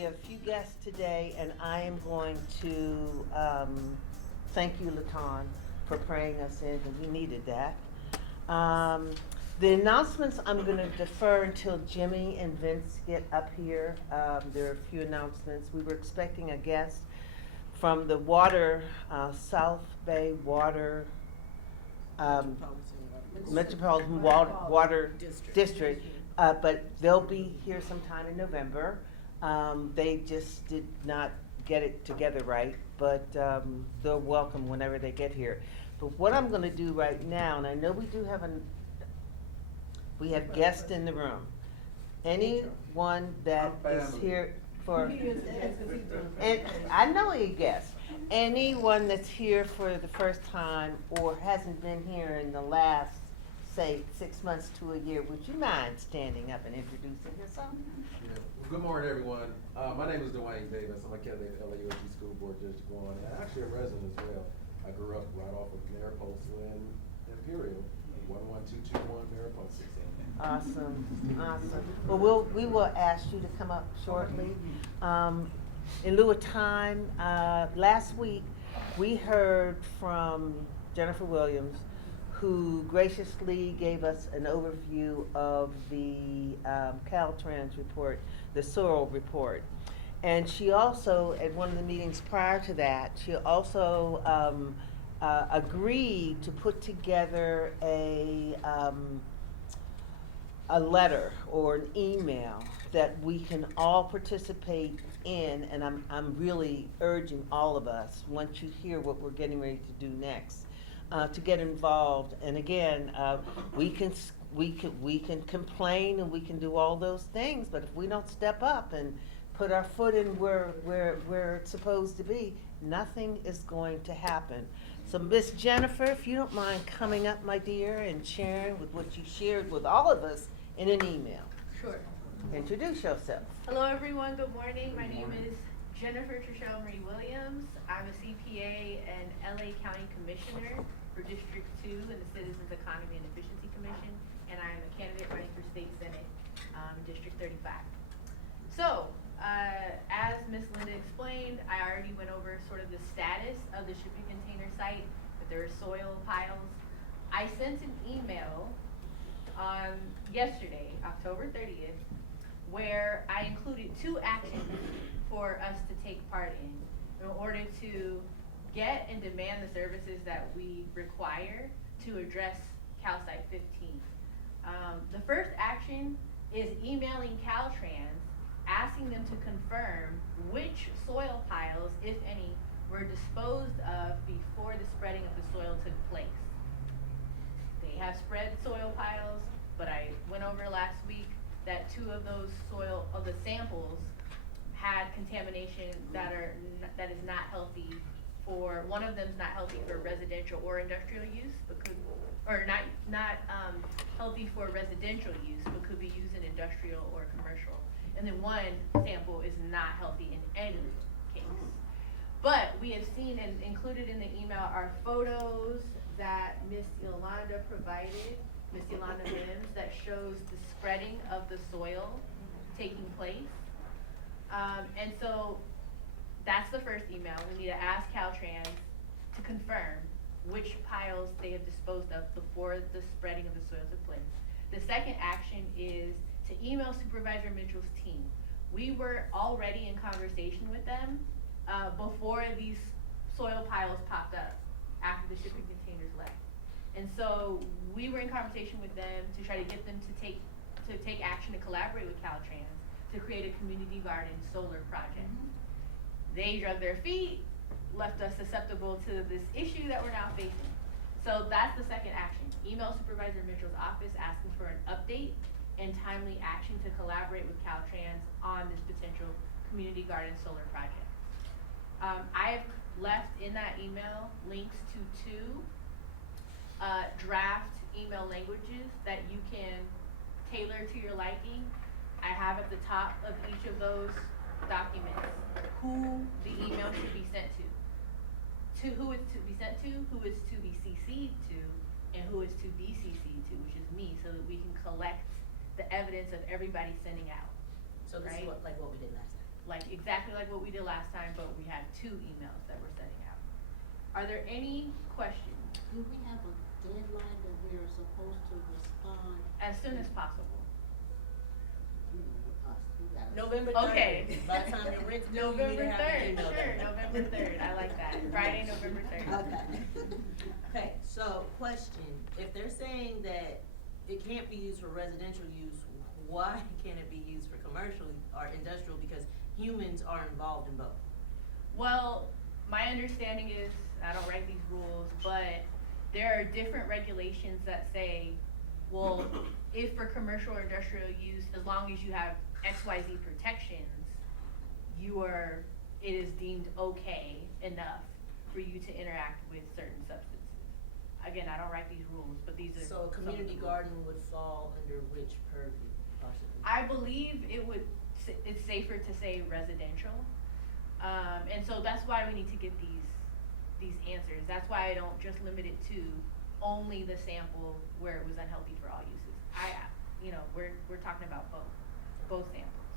we have a few guests today, and I am going to thank you, Latan, for praying us in, because we needed that. The announcements I'm going to defer until Jimmy and Vince get up here. There are a few announcements. We were expecting a guest from the water, South Bay Water, Metropolitan Water District, but they'll be here sometime in November. They just did not get it together right, but they're welcome whenever they get here. But what I'm going to do right now, and I know we have guests in the room. Anyone that is here for, and I know he guessed. Anyone that's here for the first time or hasn't been here in the last, say, 6 months to a year, would you mind standing up and introducing yourself? Yeah. Well, good morning, everyone. My name is Dwayne Davis. I'm a candidate at LAUSD School Board District 1, and I'm actually a resident as well. I grew up right off of Mariposa and Imperial, 11221 Mariposa. Awesome, awesome. Well, we will ask you to come up shortly. In lieu of time, last week we heard from Jennifer Williams, who graciously gave us an overview of the Caltrans report, the soil report. And she also, at one of the meetings prior to that, she also agreed to put together a letter or an email that we can all participate in, and I'm really urging all of us, once you hear what we're getting ready to do next, to get involved. And again, we can complain and we can do all those things, but if we don't step up and put our foot in where it's supposed to be, nothing is going to happen. So Miss Jennifer, if you don't mind coming up, my dear, and sharing with what you shared with all of us in an email. Sure. Introduce yourself. Hello, everyone. Good morning. My name is Jennifer Trishelle Marie Williams. I'm a CPA and LA County Commissioner for District 2 in the Citizens Economy and Efficiency Commission, and I am a candidate running for State Senate in District 35. So, as Ms. Linda explained, I already went over sort of the status of the shipping container site, that there are soil piles. I sent an email on yesterday, October 30th, where I included 2 actions for us to take part in order to get and demand the services that we require to address Cal Site 15. The first action is emailing Caltrans, asking them to confirm which soil piles, if any, were disposed of before the spreading of the soil took place. They have spread soil piles, but I went over last week that 2 of those the samples had contamination that is not healthy for, one of them is not healthy for residential or industrial use, but could, or not healthy for residential use, but could be used in industrial or commercial. And then one sample is not healthy in any case. But we have seen, and included in the email, are photos that Miss Yolanda provided, Miss Yolanda Mims, that shows the spreading of the soil taking place. And so that's the first email. We need to ask Caltrans to confirm which piles they have disposed of before the spreading of the soil took place. The second action is to email Supervisor Mitchell's team. We were already in conversation with them before these soil piles popped up after the shipping containers left. And so we were in conversation with them to try to get them to take action to collaborate with Caltrans to create a community garden solar project. They drug their feet, left us susceptible to this issue that we're now facing. So that's the second action. Email Supervisor Mitchell's office asking for an update and timely action to collaborate with Caltrans on this potential community garden solar project. I have left in that email links to 2 draft email languages that you can tailor to your liking. I have at the top of each of those documents who the email should be sent to who it's to be sent to, who it's to be CC'd to, and who it's to be CC'd to, which is me, so that we can collect the evidence of everybody sending out. So this right? is like what we did last time. like exactly like what we did last time, but we had 2 emails that we're sending out. Are there any questions? Do we have a deadline that we are supposed to respond? As soon as possible. You know, us, we gotta- November Okay. 3rd. By the time you're ready to do, you need November to have the 3rd, email sure, there. November 3rd, I like that. Friday, November 3rd. Okay. Okay, so question, if they're saying that it can't be used for residential use, why can't it be used for commercial or industrial? Because humans are involved in both. Well, my understanding is, I don't write these rules, but there are different regulations that say, well, if for commercial or industrial use, as long as you have XYZ protections, it is deemed okay enough for you to interact with certain substances. Again, I don't write these rules, but these are. So a some of the community rules. garden would fall under which purview possibly? I believe it's safer to say residential. And so that's why we need to get these answers. That's why I don't just limit it to only the sample where it was unhealthy for all uses. We're talking about both samples.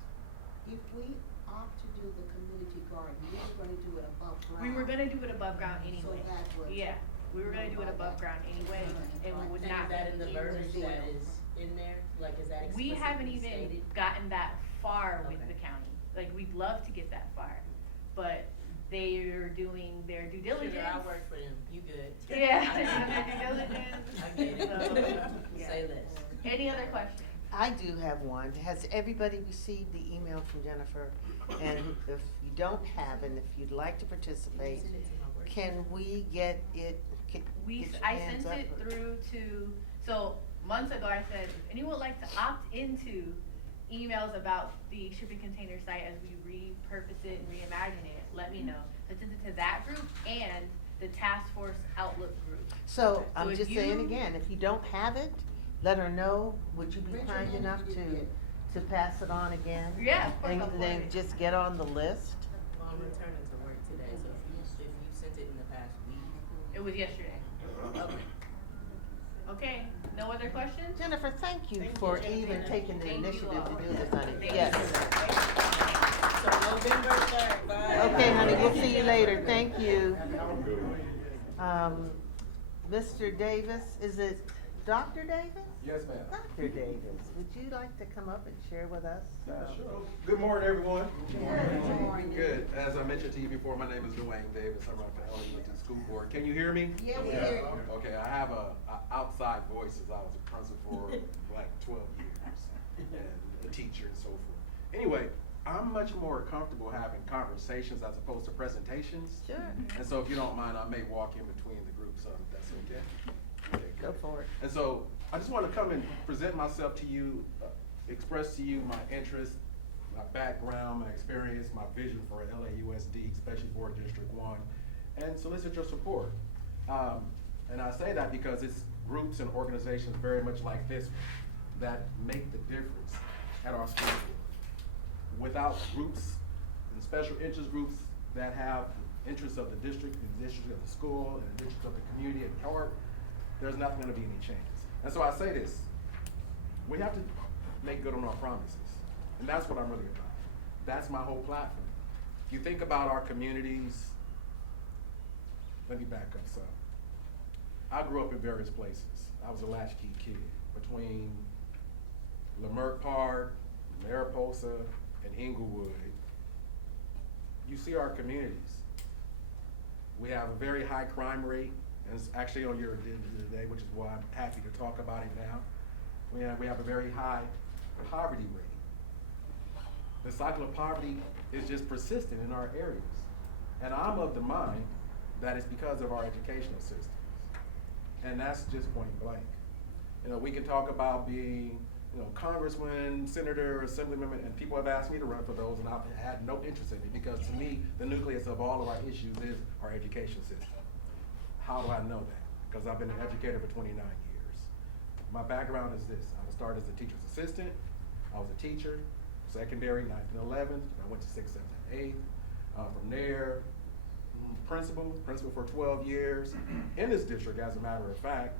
If we opt to do the community garden, we were gonna do it above ground. We were gonna do it above ground anyway. So that would. Yeah, we were gonna do it above ground anyway, and we would And not. is that in the be verbiage able to- that is in there? Like, is that We haven't explicitly even stated? gotten that far with Okay. the county. Like, we'd love to get that far, but they are doing their due diligence. Sure, I work for them, you good. Yeah, they're doing their due diligence. I get it. So, yeah. Say less. Any other questions? I do have one. Has everybody received the email from Jennifer? And if you don't have, and if you'd like to participate, Send it to my work. can we get it, get your I hands sent up it or- through to, so months ago I said, if anyone would like to opt into emails about the shipping container site as we repurpose it and reimagine it, let me know. I sent it to that group and the task force Outlook group. So, So I'm if just saying you- again, if you don't have it, let her know. Would you be Richard, kind when enough did you get to pass it on again? Yeah, of course And I'll then forward it. just get on the list? Well, I'm returning to work today, so if you sent it in the past week. It was yesterday. Okay. Okay, no other questions? Jennifer, thank you Thank for you, even Jennifer. taking the Thank you initiative all. to do this, honey. Thank you. Yes. So November 3rd, bye. Okay, honey, we'll see you later. Thank you. Mr. Davis, is it Dr. Davis? Yes, ma'am. Dr. Davis, would you like to come up and share with us? Sure. Good morning, everyone. Good morning. Good. As I mentioned to you before, my name is Dwayne Davis. I run for LA School Board. Can you hear me? Yeah, we hear you. Okay, I have a outside voice as I was a principal for like 12 years and a teacher and so forth. Anyway, I'm much more comfortable having conversations as opposed to presentations. Sure. And so if you don't mind, I may walk in between the groups, if that's okay? Okay, Go good. for it. And so I just want to come and present myself to you, express to you my interest, my background, my experience, my vision for LAUSD, especially for District 1, and solicit your support. And I say that because it's groups and organizations very much like this one that make the difference at our school board. Without groups and special interest groups that have interests of the district, and the district of the school, and the district of the community at heart, there's not gonna be any changes. And so I say this, we have to make good on our promises. And that's what I'm really about. That's my whole platform. If you think about our communities, let me back up some. I grew up in various places. I was a latchkey kid between Leimert Park, Mariposa, and Inglewood. You see our communities. We have a very high crime rate, and it's actually on your agenda today, which is why I'm happy to talk about it now. We have a very high poverty rate. The cycle of poverty is just persistent in our areas. And I'm of the mind that it's because of our educational systems. And that's just point blank. You know, we can talk about being, congressman, senator, assemblyman, and people have asked me to run for those, and I've had no interest in it, because to me, the nucleus of all of our issues is our education system. How do I know that? Because I've been an educator for 29 years. My background is this. I started as a teacher's assistant. I was a teacher, secondary, 9th and 11th. I went to 6th, 7th, and 8th. From there, principal for 12 years in this district, as a matter of fact.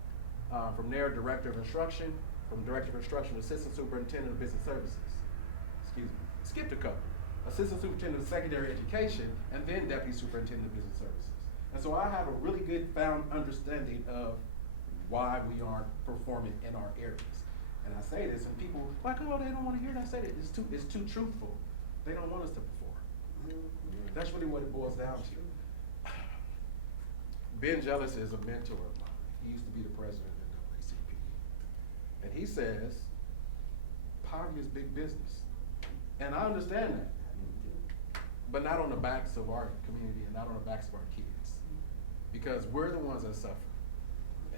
From there, director of instruction. From director of instruction, assistant superintendent of business services. Excuse me. Skipped a couple. assistant superintendent of secondary education, and then deputy superintendent of business services. And so I have a really good found understanding of why we aren't performing in our areas. And I say this, and people like, oh, they don't want to hear that. I say that it's too truthful. They don't want us to perform. That's really what it boils down to. Ben Jealous is a mentor of mine. He used to be the president of the NAACP. And he says, poverty is big business. And I understand that. But not on the backs of our community and not on the backs of our kids. Because we're the ones that suffer.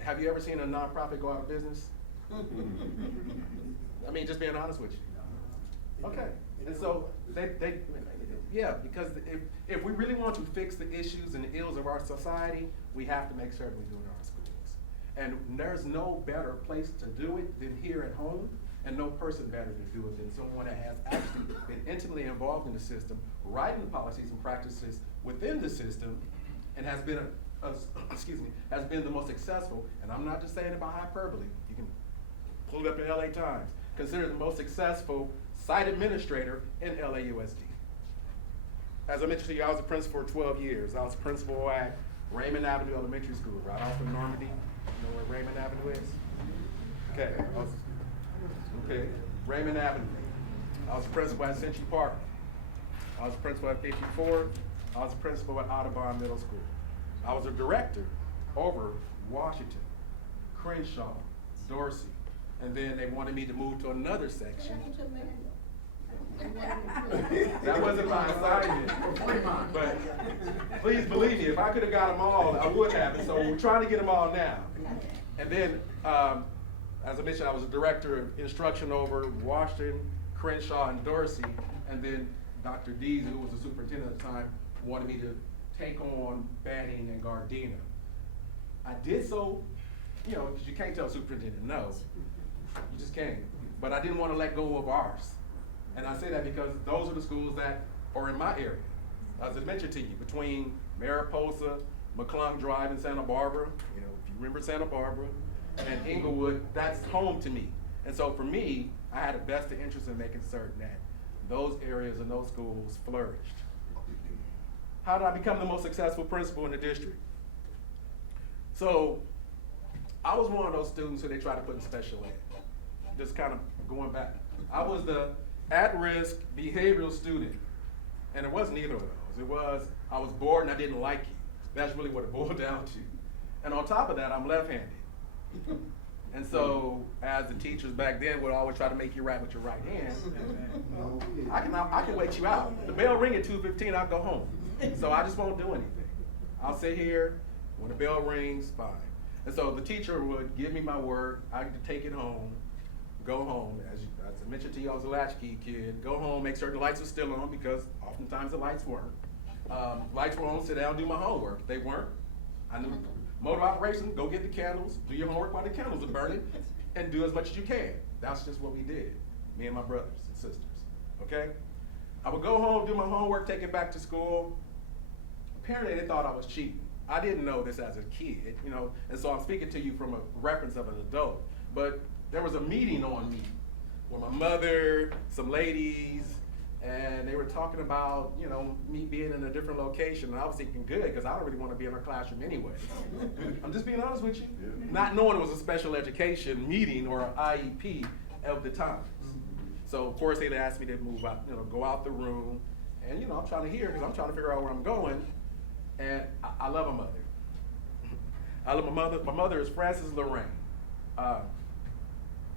Have you ever seen a nonprofit go out of business? I mean, just being honest with you. Okay. And so yeah, because if we really want to fix the issues and the ills of our society, we have to make sure we do it in our schools. And there's no better place to do it than here at home, and no person better to do it than someone that has actually been intimately involved in the system, writing the policies and practices within the system, and has been has been the most successful, and I'm not just saying it by hyperbole, you can pull it up in LA Times, considered the most successful site administrator in LAUSD. As I mentioned to you, I was a principal for 12 years. I was a principal at Raymond Avenue Elementary School, right off of Normandy. You know where Raymond Avenue is? Okay. Okay, Raymond Avenue. I was a principal at Century Park. I was a principal at 54. I was a principal at Audubon Middle School. I was a director over Washington, Crenshaw, Dorsey, and then they wanted me to move to another section. That wasn't my assignment, but please believe me, if I could have got them all, I would have. And so we're trying to get them all now. And then, as I mentioned, I was a director of instruction over Washington, Crenshaw, and Dorsey. And then Dr. Dees, who was the superintendent at the time, wanted me to take on Banning and Gardena. I did so, you know, because you can't tell a superintendent no. You just can't. But I didn't want to let go of ours. And I say that because those are the schools that are in my area. As I mentioned to you, between Mariposa, McClung Drive in Santa Barbara, you know, if you remember Santa Barbara, and Inglewood, that's home to me. And so for me, I had a vested interest in making certain that those areas and those schools flourished. How did I become the most successful principal in the district? So I was one of those students who they try to put in special ed. Just kind of going back. I was the at-risk behavioral student. And it wasn't either of those. It was, I was bored and I didn't like it. That's really what it boiled down to. And on top of that, I'm left-handed. And so, as the teachers back then would always try to make you write with your right hand, I can wait you out. The bell ring at 2:15, I'll go home. So I just won't do anything. I'll sit here, when the bell rings, fine. And so the teacher would give me my work, I could take it home, go home. As I mentioned to you, I was a latchkey kid. Go home, make sure the lights are still on, because oftentimes the lights weren't. Lights were on, sit down, do my homework. They weren't. I knew motor operation, go get the candles, do your homework while the candles are burning, and do as much as you can. That's just what we did, me and my brothers and sisters, okay? I would go home, do my homework, take it back to school. Apparently they thought I was cheating. I didn't know this as a kid, you know, and so I'm speaking to you from a reference of an adult. But there was a meeting on me with my mother, some ladies, and they were talking about, you know, me being in a different location. And I was thinking, good, because I don't really want to be in our classroom anyway. I'm just being honest with you. Yeah. Not knowing it was a special education meeting or an IEP of the times. So of course they asked me to move out, you know, go out the room. And you know, I'm trying to hear, because I'm trying to figure out where I'm going. And I love my mother. I love my mother. My mother is Frances Lorraine.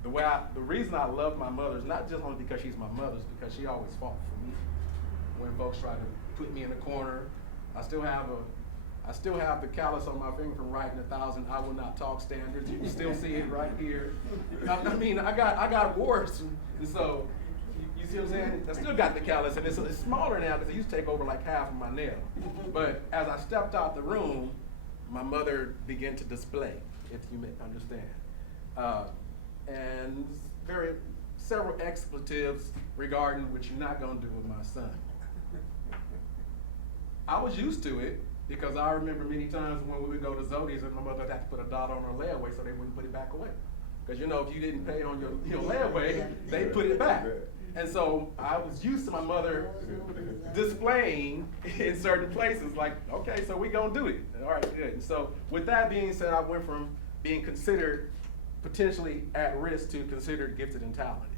The reason I love my mother is not just only because she's my mother, it's because she always fought for me. When folks try to put me in the corner, I still have the callus on my finger from writing 1,000 I will not talk standards. You can still see it right here. I mean, I got warts, and so you see what I'm saying? I still got the callus, and it's smaller now because it used to take over like half of my nail. But as I stepped out the room, my mother began to display, if you may understand. And several expletives regarding what you're not gonna do with my son. I was used to it because I remember many times when we would go to Zodi's and my mother would have to put a dot on her layaway so they wouldn't put it back away. Because you know, if you didn't pay on your layaway, they put it back. And so I was used to my mother displaying in certain places, like, okay, so we gonna do it. All right, good. And so with that being said, I went from being considered potentially at risk to considered gifted and talented.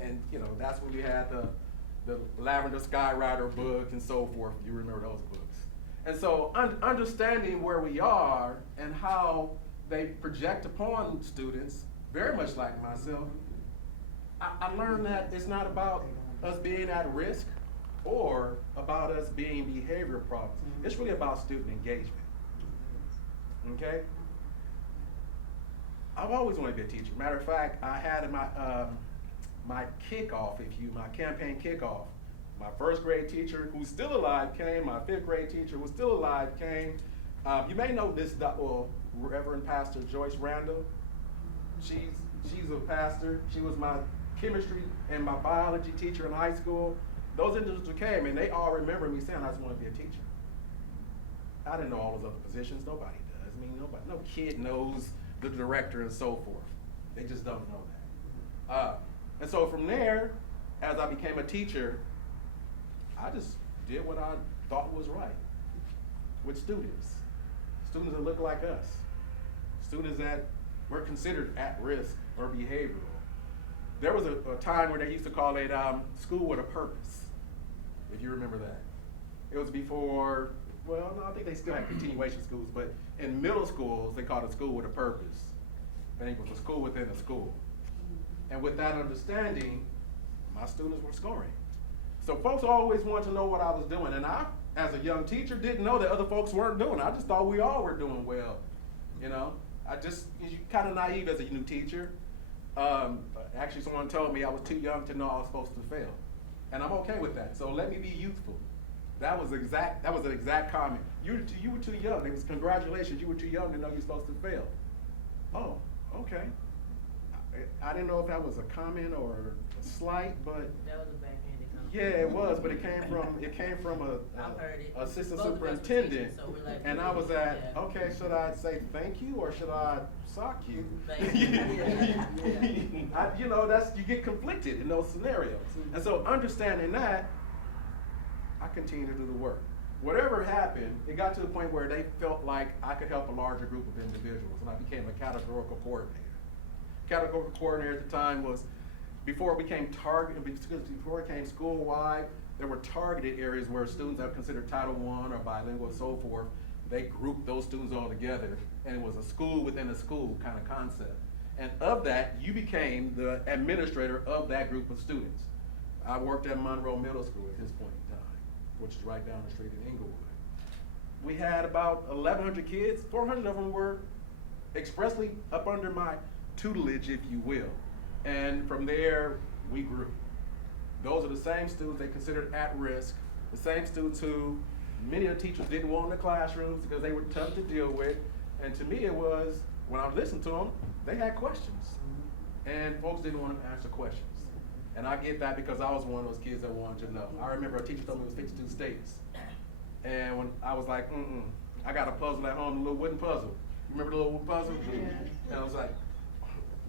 And that's when we had the Lavender Skyrider book and so forth. You remember those books. And so understanding where we are and how they project upon students, very much like myself, I learned that it's not about us being at risk or about us being behavioral problems. It's really about student engagement. Okay? I've always wanted to be a teacher. Matter of fact, I had in my kickoff, my campaign kickoff, my first grade teacher who's still alive came, my fifth grade teacher who's still alive came. You may know this, Reverend Pastor Joyce Randall. She's a pastor. She was my chemistry and my biology teacher in high school. Those individuals came and they all remember me saying I just want to be a teacher. I didn't know all those other positions. Nobody does. I mean, no kid knows the director and so forth. They just don't know that. And so from there, as I became a teacher, I just did what I thought was right with students. Students that look like us. Students that were considered at risk or behavioral. There was a time where they used to call it school with a purpose, if you remember that. It was before, well, no, I think they still have continuation schools, but in middle schools, they called it school with a purpose. I think it was a school within a school. And with that understanding, my students were scoring. So folks always wanted to know what I was doing, and I, as a young teacher, didn't know that other folks weren't doing it. I just thought we all were doing well, you're kind of naive as a new teacher. Actually, someone told me I was too young to know I was supposed to fail, and I'm okay with that. So let me be youthful. That was an exact comment. You were too young. It was congratulations. You were too young to know you're supposed to fail. Oh, okay. I didn't know if that was a comment or a slight, but That was a backhanded comment. yeah, it was. But it came from I've heard it. a assistant Both of us were superintendent, teachers, so we're like, and I was at, yeah. okay, should I say thank you or should I sock you? Thank you. You get conflicted in those scenarios. And so understanding that, I continue to do the work. Whatever happened, it got to the point where they felt like I could help a larger group of individuals, and I became a categorical coordinator. Categorical coordinator at the time was, before it became school-wide, there were targeted areas where students that were considered Title I or bilingual and so forth, they grouped those students all together, and it was a school within a school kind of concept. And of that, you became the administrator of that group of students. I worked at Monroe Middle School at this point in time, which is right down the street in Inglewood. We had about 1,100 kids. 400 of them were expressly up under my tutelage, if you will. And from there, we grew. Those are the same students they considered at risk, the same students who many of the teachers didn't want in the classrooms because they were tough to deal with. And to me, it was, when I listened to them, they had questions. And folks didn't want to answer questions. And I get that because I was one of those kids that wanted to know. I remember a teacher told me it was 52 states. And when I was like, I got a puzzle at home, a little wooden puzzle. You remember the little wooden puzzle? Yeah. And I was like,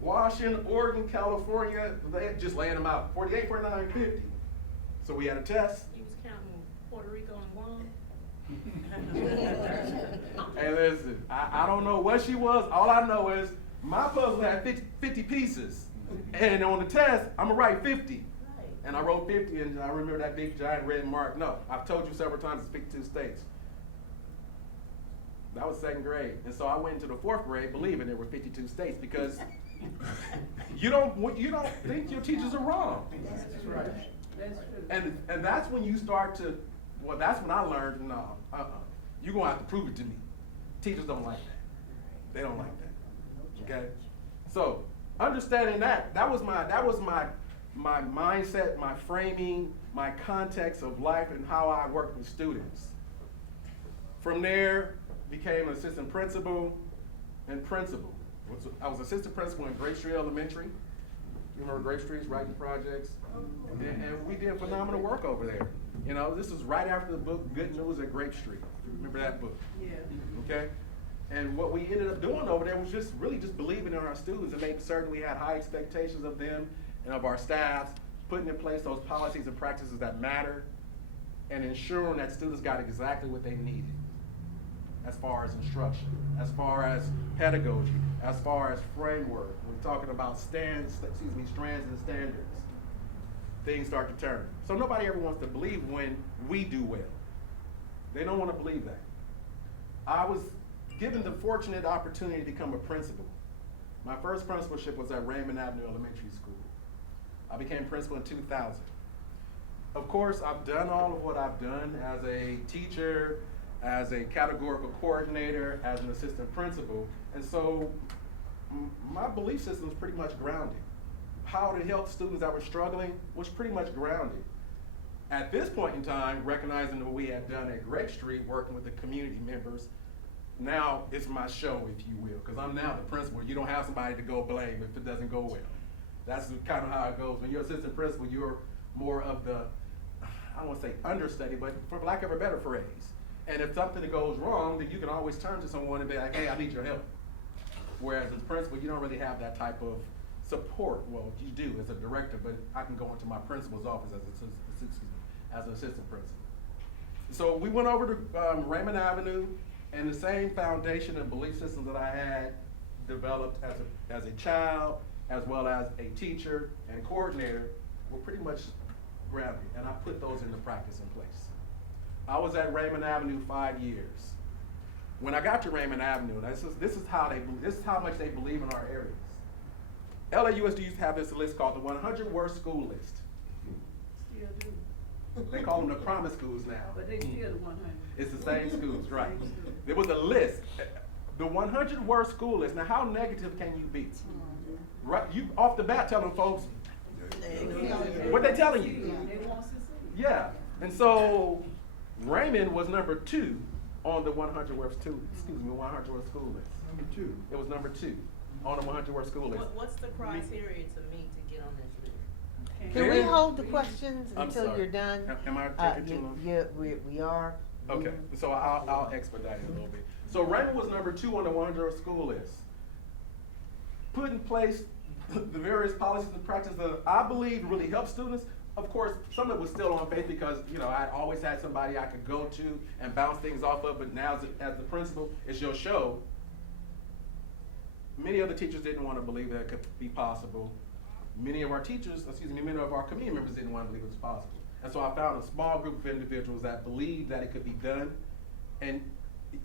Washington, Oregon, California, they just laying them out, 48, 49, 50. So we had a test. You was counting Puerto Rico and Guam? Hey, listen, I don't know what she was. All I know is my puzzle had 50 pieces. And on the test, I'm gonna write 50. Right. And I wrote 50, and I remember that big giant red mark. No, I've told you several times it's 52 states. That was second grade. And so I went into the fourth grade believing there were 52 states because you don't think your teachers are wrong. That's right. That's true. And that's when you start to, well, that's when I learned, no, you're gonna have to prove it to me. Teachers don't like that. They don't like that. Okay? So understanding that was my mindset, my framing, my context of life and how I work with students. From there, became an assistant principal and principal. I was assistant principal in Grape Street Elementary. You remember Grape Street's writing projects? And we did phenomenal work over there. This was right after the book Good News at Grape Street. Remember that book? Yeah. Okay? And what we ended up doing over there was just believing in our students and making certain we had high expectations of them and of our staffs putting in place those policies and practices that matter, and ensuring that students got exactly what they needed as far as instruction, as far as pedagogy, as far as framework. We're talking about strands and standards. Things start to turn. So nobody ever wants to believe when we do well. They don't want to believe that. I was given the fortunate opportunity to become a principal. My first principalship was at Raymond Avenue Elementary School. I became principal in 2000. Of course, I've done all of what I've done as a teacher, as a categorical coordinator, as an assistant principal, and so my belief system is pretty much grounded. How to help students that were struggling was pretty much grounded. At this point in time, recognizing what we had done at Great Street, working with the community members, now it's my show, if you will, because I'm now the principal. You don't have somebody to go blame if it doesn't go well. That's kind of how it goes. When you're assistant principal, you're more of the, I don't want to say understudy, but for lack of a better phrase. And if something goes wrong, then you can always turn to someone and be like, hey, I need your help. Whereas as principal, you don't really have that type of support. Well, you do as a director, but I can go into my principal's office as an assistant principal. So we went over to Raymond Avenue, and the same foundation and belief systems that I had developed as a child, as well as a teacher and coordinator, were pretty much grounded, and I put those into practice in place. I was at Raymond Avenue 5 years. When I got to Raymond Avenue, this is how much they believe in our areas. LAUSD used to have this list called the 100 Worst School List. Still do. They call them the promise schools now. But they still the 100. It's the same schools, right? There was a list, the 100 worst school list. Now, how negative can you be? Right, you off the bat telling folks what they telling you. They want to see. Yeah, and so Raymond was number 2 on the 100 worst school list. Number 2. It was number 2 on the 100 worst school list. What's the criteria to meet to get on this list? Can we hold the questions I'm until sorry. you're done? Am I taking too long? Yeah, we are. Okay, so I'll expedite it a little bit. So Raymond was number 2 on the 100 school list. Put in place the various policies and practices that I believe really help students. Of course, some of it was still on faith because, I always had somebody I could go to and bounce things off of, but now as the principal, it's your show. Many other teachers didn't want to believe that it could be possible. Many of our community members didn't want to believe it was possible. And so I found a small group of individuals that believed that it could be done and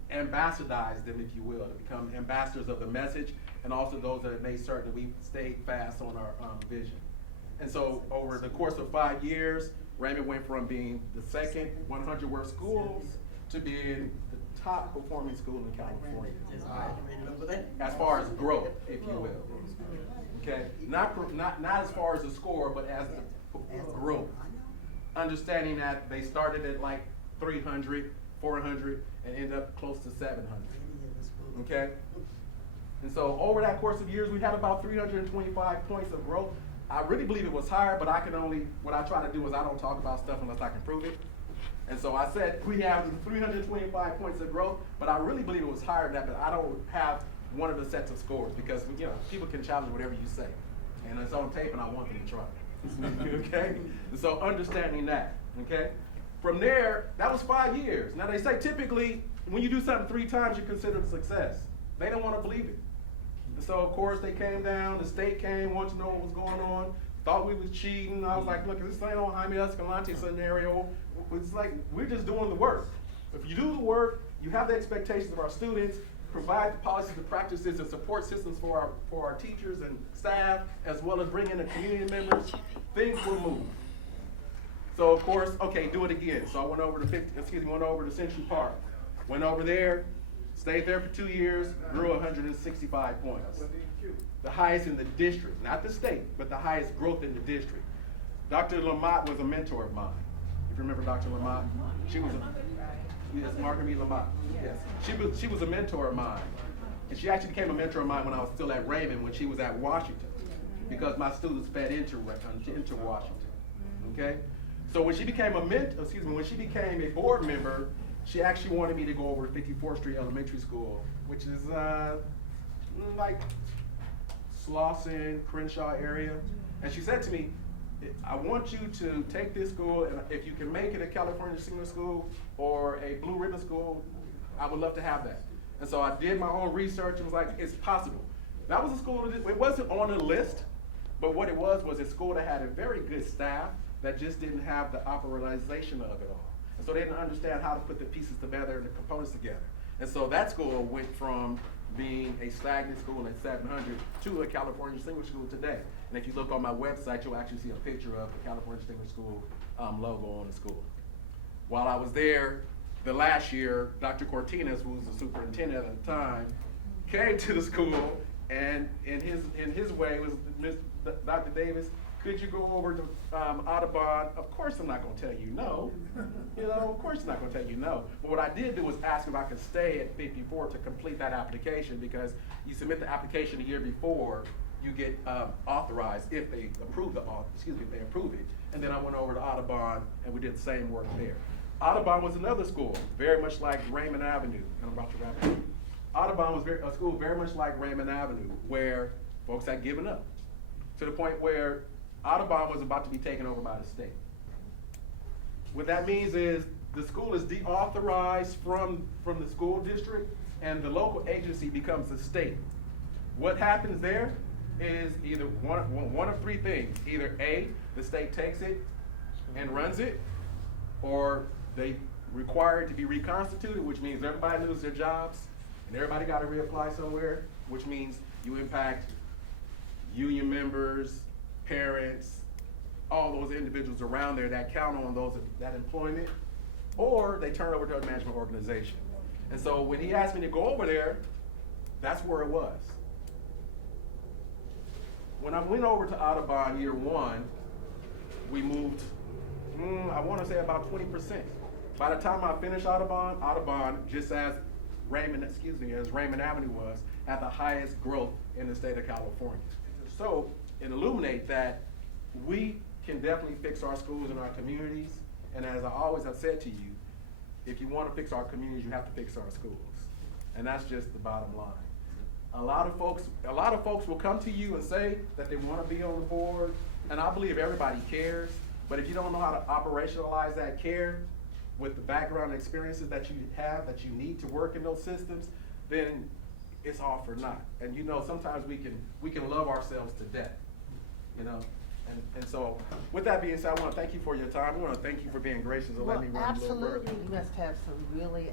ambassadized them, if you will, to become ambassadors of the message, and also those that made certain that we stayed fast on our vision. And so over the course of 5 years, Raymond went from being the second 100 worst schools to being the top performing school in California. As far as growth, if you will. Okay, not as far as the score, but as the growth. Understanding that they started at like 300, 400, and ended up close to 700. Okay? And so over that course of years, we had about 325 points of growth. I really believe it was higher, but what I try to do is I don't talk about stuff unless I can prove it. And so I said we have 325 points of growth, but I really believe it was higher than that, but I don't have one of the sets of scores because, people can challenge whatever you say. And it's on tape and I want them to try. Okay? And so understanding that, okay? From there, that was 5 years. Now they say typically when you do something 3 times, you're considered a success. They don't want to believe it. And so of course they came down, the state came, wanted to know what was going on, thought we was cheating. I was like, look, this ain't on Jaime Escalante scenario. It's like, we're just doing the work. If you do the work, you have the expectations of our students, provide the policies and practices and support systems for our teachers and staff, as well as bring in the community members, things will move. So of course, okay, do it again. So I went over to Century Park. Went over there, stayed there for 2 years, grew 165 points. The highest in the district, not the state, but the highest growth in the district. Dr. Lamont was a mentor of mine. If you remember Dr. Lamont, yes, Marguerite Lamont. Yes, she was a mentor of mine, and she actually became a mentor of mine when I was still at Raymond when she was at Washington, because my students fed into Washington. Okay, so when she became when she became a board member, she actually wanted me to go over to 54th Street Elementary School, which is like Slauson, Crenshaw area, and she said to me, I want you to take this school, and if you can make it a California Senior School or a Blue Ribbon School, I would love to have that. And so I did my own research and was like, it's possible. That was a school, it wasn't on the list, but what it was a school that had a very good staff that just didn't have the operationalization of it all. And so they didn't understand how to put the pieces together and the components together. And so that school went from being a stagnant school at 700 to a California Distinguished School today. And if you look on my website, you'll actually see a picture of the California Distinguished School logo on the school. While I was there, the last year, Dr. Cortinez, who was the superintendent at the time, came to the school, and in his way was, Dr. Davis, could you go over to Audubon? Of course I'm not gonna tell you no. You know, of course I'm not gonna tell you no. But what I did do was ask if I could stay at 54 to complete that application, because you submit the application a year before you get authorized if they approve if they approve it. And then I went over to Audubon and we did the same work there. Audubon was another school, very much like Raymond Avenue, and I'm about to wrap up. Audubon was a school very much like Raymond Avenue, where folks had given up, to the point where Audubon was about to be taken over by the state. What that means is the school is deauthorized from the school district, and the local agency becomes the state. What happens there is either one of three things. Either A, the state takes it and runs it, or they require it to be reconstituted, which means everybody loses their jobs, and everybody got to reapply somewhere, which means you impact union members, parents, all those individuals around there that count on that employment, or they turn over to a management organization. And so when he asked me to go over there, that's where it was. When I went over to Audubon year one, we moved, I want to say about 20%. By the time I finished Audubon, just as Raymond Avenue was, had the highest growth in the state of California. So it illuminates that we can definitely fix our schools and our communities. And as I always have said to you, if you want to fix our communities, you have to fix our schools. And that's just the bottom line. A lot of folks will come to you and say that they want to be on the board, and I believe everybody cares, but if you don't know how to operationalize that care with the background and experiences that you have, that you need to work in those systems, then it's all for naught. And you know, sometimes we can love ourselves to death, you know? And so, with that being said, I want to thank you for your time. I want to thank you for being gracious and letting me run a little further. Absolutely, you must have some really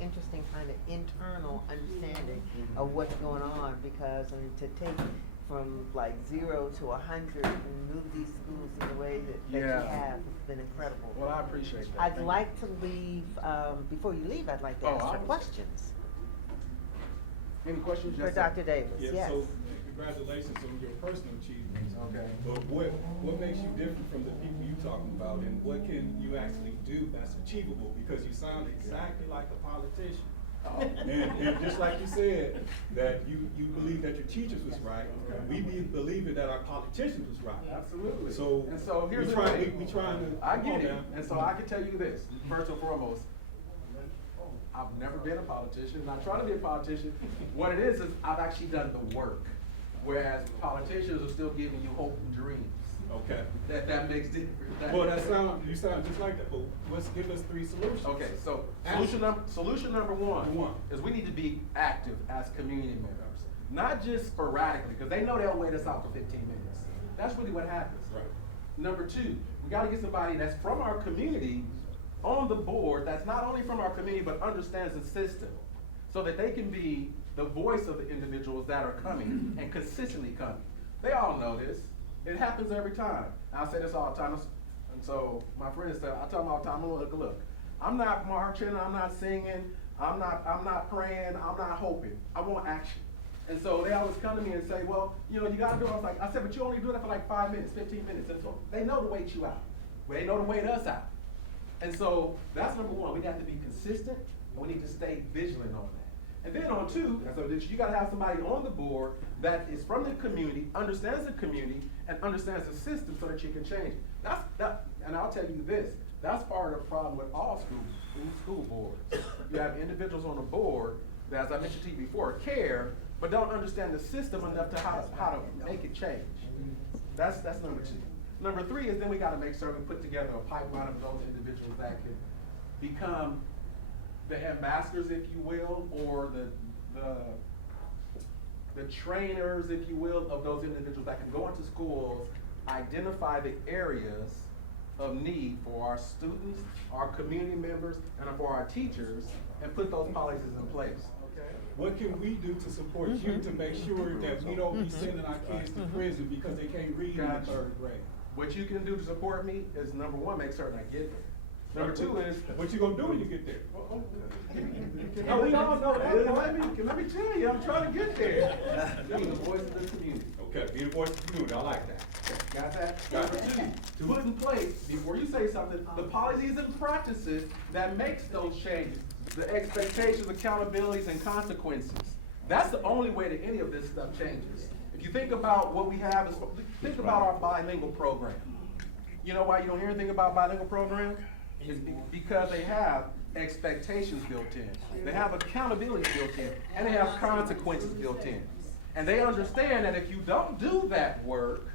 interesting kind of internal understanding of what's going on, because I mean, to take from like 0 to 100 and move these schools in the way that you have has been incredible. Well, I appreciate that. I'd like to leave, before you leave, I'd like to ask for questions Any questions? for Yes, Dr. sir. Davis, Yeah, yes. so congratulations on your personal achievements. Okay. But what makes you different from the people you talking about, and what can you actually do that's achievable? Because you sound exactly like a politician. Oh. And just like you said, that you believe that your teachers was right, we be believing that our politicians was right. Absolutely. So, and so here's we the trying, thing. we trying to. I come get on it. now. And so I can tell you this, first and foremost, I've never been a politician, and I try to be a politician. What it is I've actually done the work, whereas politicians are still giving you hope and dreams. Okay. That makes difference. Well, you sound just like that, but let's give us 3 solutions. Okay, so Action. solution number one Number one. is we need to be active as community members, not just sporadically, because they know they'll wait us out for 15 minutes. That's really what happens. Right. Number 2, we gotta get somebody that's from our community on the board, that's not only from our community, but understands the system, so that they can be the voice of the individuals that are coming and consistently coming. They all know this. It happens every time. I say this all the time. And so my friends say, I tell them all the time, look, I'm not marching, I'm not singing, I'm not praying, I'm not hoping. I want action. And so they always come to me and say, well, you know, you gotta do it. I said, but you only do that for like 5 minutes, 15 minutes. And so they know to wait you out. They know to wait us out. And so that's number one. We have to be consistent, and we need to stay vigilant on that. And then on 2, so that you gotta have somebody on the board that is from the community, understands the community, and understands the system so that you can change it. And I'll tell you this, that's part of the problem with all school boards. You have individuals on the board that, as I mentioned to you before, care, but don't understand the system enough to how to make it change. That's number 2. Number three is then we gotta make sure we put together a pipeline of those individuals that can become the ambassadors, if you will, or the trainers, if you will, of those individuals that can go into schools, identify the areas of need for our students, our community members, and for our teachers, and put those policies in place. What can we do to support you to make sure that we don't be sending our kids to prison because they can't read in the Gotcha. 3rd grade? What you can do to support me is, number one, make certain I get there. Number two is. What you gonna do when you get there? No, we all know that. Let me tell you, I'm trying to get there. Be the voice of the community. Okay, be the voice of the community, I like that. Got that? Got Number it. two, to put in place, before you say something, the policies and practices that makes those changes, the expectations, accountabilities, and consequences. That's the only way that any of this stuff changes. If you think about what we have, think about our bilingual program. You know why you don't hear anything about bilingual program? It's because they have expectations built in. They have accountability built in, and they have consequences built in. And they understand that if you don't do that work,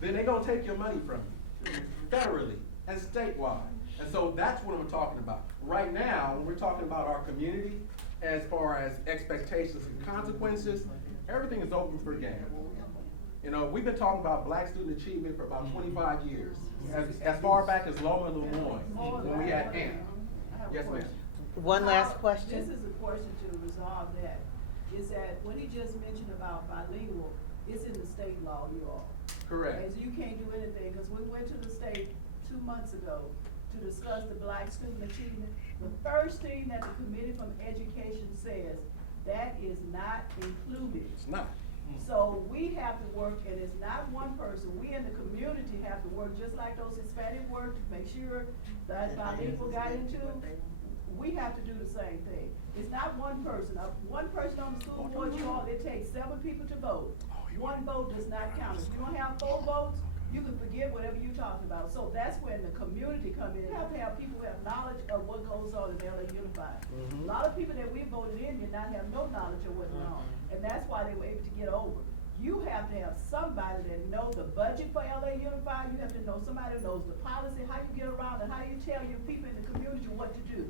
then they're gonna take your money from you, federally and statewide. And so that's what I'm talking about. Right now, when we're talking about our community, as far as expectations and consequences, everything is open for game. You know, we've been talking about Black student achievement for about 25 years, as far back as Loma and Lemoyne, when we had AMP. I have a Yes, ma'am. question. One last This question. is a question to resolve that, is that what he just mentioned about bilingual, it's in the state law, you all. Correct. And so you can't do anything, because we went to the state 2 months ago to discuss the Black student achievement. The first thing that the Committee from Education says, that is not included. It's not. So we have to work, and it's not one person, we in the community have to work, just like those Hispanic work, to make sure that bilingual got into. We have to do the same thing. It's not one person. One person on the school board, you all, it takes 7 people to vote. One vote does not count. If you don't have 4 votes, you can forget whatever you're talking about. So that's when the community come in. You have to have people who have knowledge of what goes on in LA Unified. A lot of people that we voted in did not have no knowledge of what's wrong. And that's why they were able to get over. You have to have somebody that knows the budget for LA Unified. You have to know somebody that knows the policy, how you get around it, how you tell your people in the community what to do.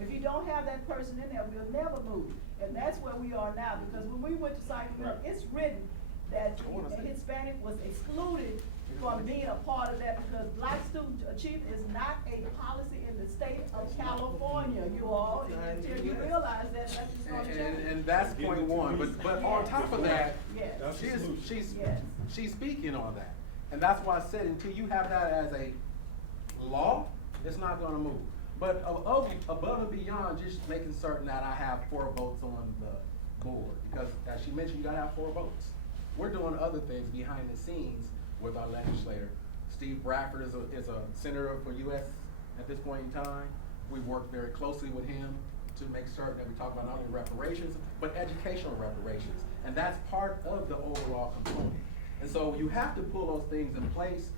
If you don't have that person in there, we'll never move. And that's where we are now, because when we went to Sacramento, it's written that Hispanic was excluded from being a part of that, because Black student achievement is not a policy in the state of California, you all. And until you realize that, that's just gonna change. And that's point one, but on top of that, Yes. That's the solution. Yes. she's speaking on that. And that's why I said, until you have that as a law, it's not gonna move. But above and beyond just making certain that I have 4 votes on the board, because as she mentioned, you gotta have 4 votes. We're doing other things behind the scenes with our legislator. Steve Bradford is a senator for US at this point in time. We work very closely with him to make certain that we talk about not only reparations, but educational reparations. And that's part of the overall component. And so you have to pull those things in place,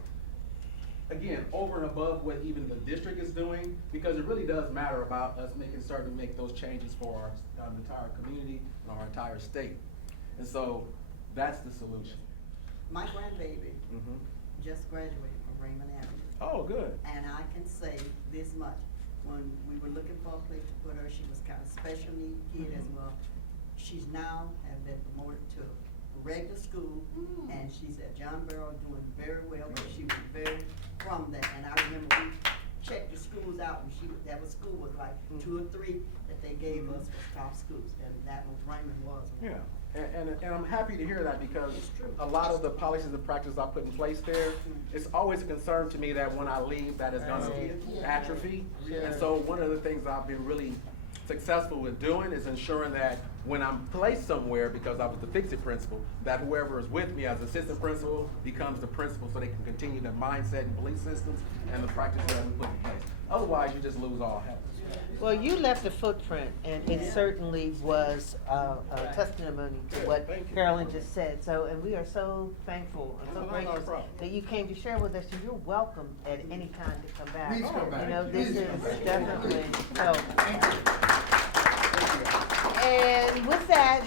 again, over and above what even the district is doing, because it really does matter about us making certain we make those changes for our entire community and our entire state. And so that's the solution. My grandbaby Mhm. just graduated from Raymond Avenue, Oh, good. and I can say this much. When we were looking for a place to put her, she was kind of special need kid as well. She's now have been promoted to regular school, and she's at John Barrow doing very well, but she was very from that. And I remember we checked the schools out, and that was school was like 2 or 3 that they gave us for top schools, and that was Raymond was one. Yeah, and I'm happy to hear that, because It's true. a lot of the policies and practices I put in place there, it's always a concern to me that when I leave, that is gonna atrophy. And so one of the things I've been really successful with doing is ensuring that when I'm placed somewhere, because I was the fix-it principal, that whoever is with me as assistant principal becomes the principal, so they can continue the mindset and belief systems and the practices that we put in place. Otherwise, you just lose all help. Well, you left a footprint, and it certainly was a testimony to what Thank you. Carolyn just said. So, and we are so thankful and so No, no, gracious problem. that you came to share with us. And you're welcome at any time to come back. Please come back. You know, this Please is come back. definitely so. Thank you. And with that,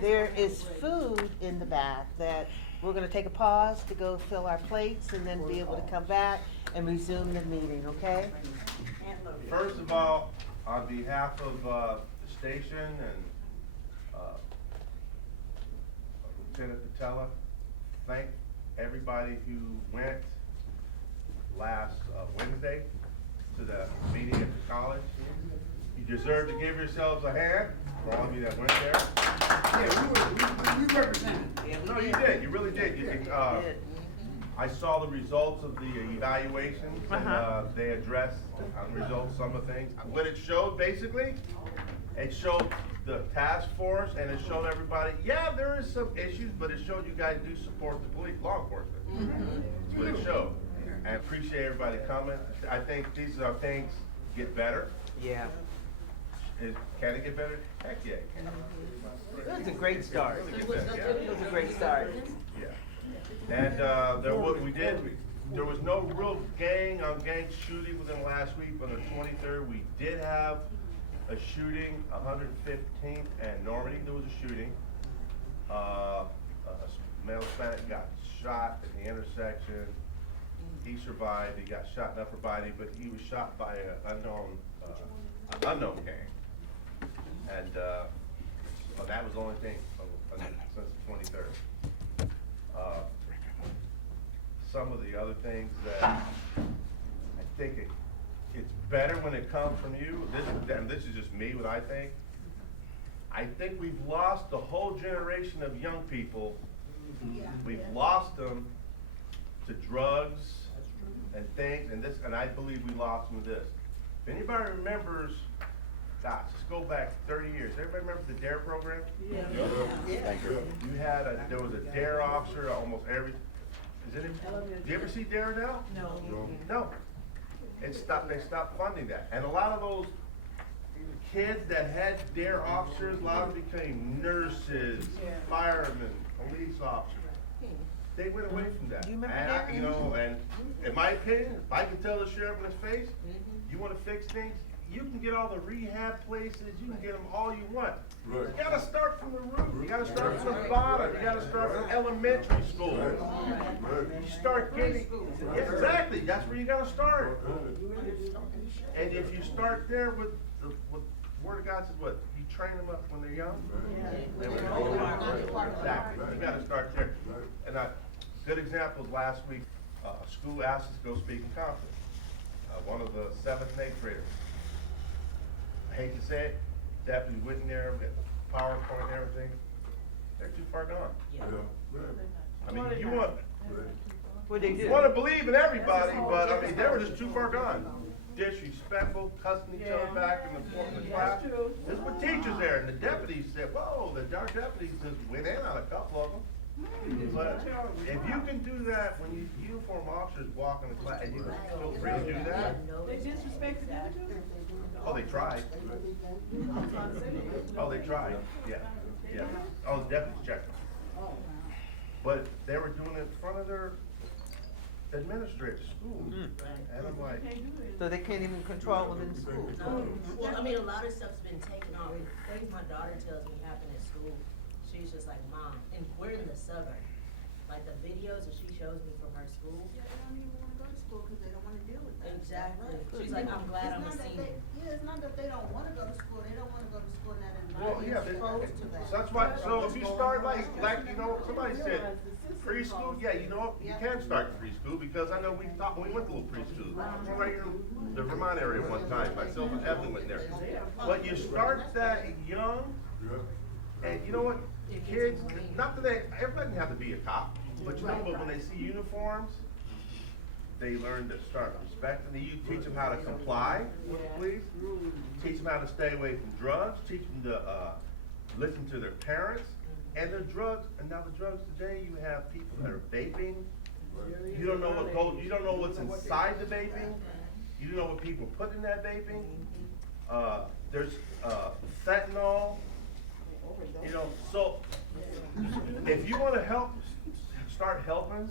there is food in the back that we're gonna take a pause to go fill our plates and then be able to come back and resume the meeting, okay? First of all, on behalf of, the station and, Lieutenant Patella, thank everybody who went last, Wednesday to the meeting at the college. You deserve to give yourselves a hand for all of you that went there. Yeah, we represented. No, you did, you really did. I saw the results of the evaluations, and they addressed on results some of the things. What it showed, basically, it showed the task force, and it showed everybody, yeah, there is some issues, but it showed you guys do support the police, law enforcement. That's what it showed. I appreciate everybody coming. I think these are things get better. Yeah. Can it get better? Heck yeah, it can. It was a great start. It was a great start. Yeah. And, there was no real gang on gang shooting within the last week. On the 23rd, we did have a shooting, 115th and Normandy, there was a shooting. A male Hispanic got shot in the intersection. He survived, he got shot in upper body, but he was shot by an unknown gang. And, well, that was the only thing since the 23rd. Some of the other things that I think it's better when it comes from you. This is just me, what I think. I think we've lost the whole generation of young people. We've lost them to drugs and things, and I believe we lost them to this. If anybody remembers, gosh, let's go back 30 years. Everybody remember the DARE program? Yeah. You had there was a DARE officer almost every. Do you ever see DARE now? No. They stopped funding that. And a lot of those kids that had DARE officers, a lot of them became nurses, firemen, police officers. They went away from that. You remember And DARE? you know, and in my opinion, if I can tell the sheriff in his face, you wanna fix things, you can get all the rehab places, you can get them all you want. You gotta start from the root, you gotta start from the bottom, you gotta start from elementary school. You start getting, exactly, that's where you gotta start. And if you start there with the Word of God says what, you train them up when they're young? Exactly, you gotta start there. And good examples, last week, a school asked us to go speak in conference. One of the 7th and 8th graders. I hate to say it, definitely went in there, with PowerPoint and everything. They're too far gone. I mean, you want to believe in everybody, but I mean, they were just too far gone. Disrespectful, cussing each other back in the class. There's what teachers there, and the deputies said, whoa, the dark deputies just went in on a couple of them. But if you can do that when you uniform officers walk in the class, and you feel free to do that. They disrespected you too? Oh, they tried. Oh, they tried, yeah. Oh, the deputies checked them. But they were doing it in front of their administrator, school. And I'm like, So they can't even control within the school. No, well, I mean, a lot of stuff's been taken off. Things my daughter tells me happen at school. She's just like, Mom, and we're in the suburb. Like the videos that she shows me from her school. Yeah, they don't even wanna go to school because they don't wanna deal with that. Exactly. She's like, I'm glad I'm a senior. Yeah, it's not that they don't wanna go to school, they don't wanna go to school in that well, environment, yeah, exposed to that. so that's why, so if you start like, you know, somebody said preschool, yeah, you know, you can start preschool, because I know we went to a little preschool. We're right here in the Vermont area one time, myself and Evelyn went there. But you start that young, and you know what, kids, not that everybody doesn't have to be a cop, but you know, but when they see uniforms, they learn to start respecting. You teach them how to comply with the police, teach them how to stay away from drugs, teach them to listen to their parents. And the drugs, and now the drugs today, you have people that are vaping. You don't know what goes, you don't know what's inside the vaping. You don't know what people put in that vaping. There's fentanyl. You know, so if you want to help, start helping,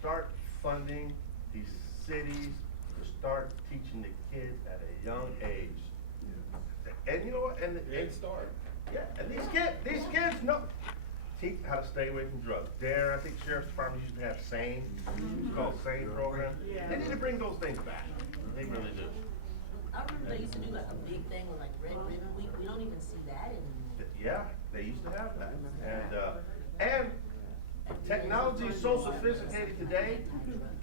start funding these cities to start teaching the kids at a young age. And you know what? And start. Yeah, and these kids know. teach how to stay away from drugs. There, I think Sheriff's Department used to have SANE, it's called SANE program. Yeah. They need to bring those things back, they really do. I remember they used to do like a big thing with like Red Ribbon Week, we don't even see that anymore. Yeah, they used to have that, and technology is so sophisticated today,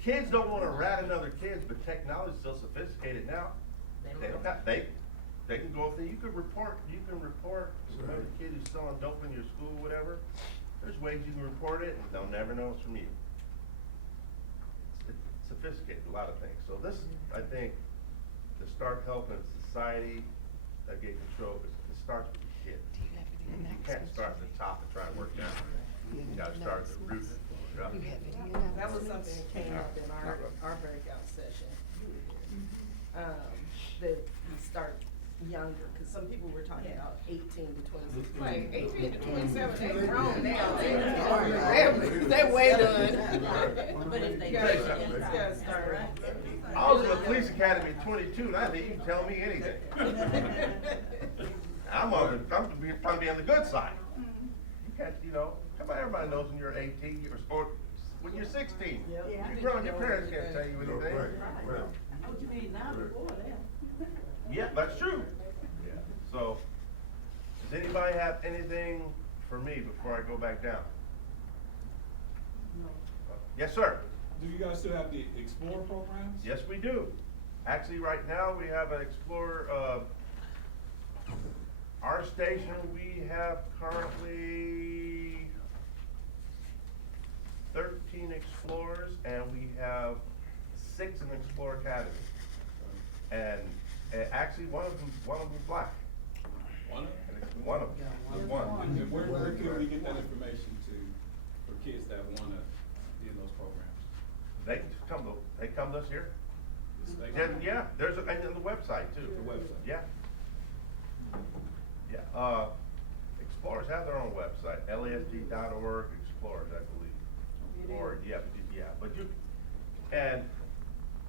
kids don't wanna rat another kids, but technology's so sophisticated now, they don't have, they can go up there, you can report some other kid who's selling dope in your school, whatever. There's ways you can report it, and they'll never know it's from you. It's sophisticated, a lot of things. So this, I think, to start helping society get control, it starts with the kid. You can't start at the top and try and work down. You gotta start at the root. That was something that came up in our breakout session. That we start younger, cause some people were talking about 18 to 26. Like 18 to 27, they grown now. They way done. But if they You gotta start. I was in the police academy at 22, and I think you can tell me anything. I'm trying to be on the good side. You can't, everybody knows when you're 18 or when you're 16. Yep. You're grown, your parents can't tell you anything. What you mean now before that? Yeah, that's true. So, does anybody have anything for me before I go back down? No. Yes, sir. Do you guys still have the Explorer programs? Yes, we do. Actually, right now, we have an Explorer, our station, we have currently 13 Explorers, and we have 6 in Explorer Academy. And actually, one of them's black. One? One of them, just one. And where can we get that information for kids that wanna be in those programs? They come to us here. They- Yeah, there's and on the website too. The website. Yeah. Explorers have their own website, lasd.org, Explorers, I believe. Or, but and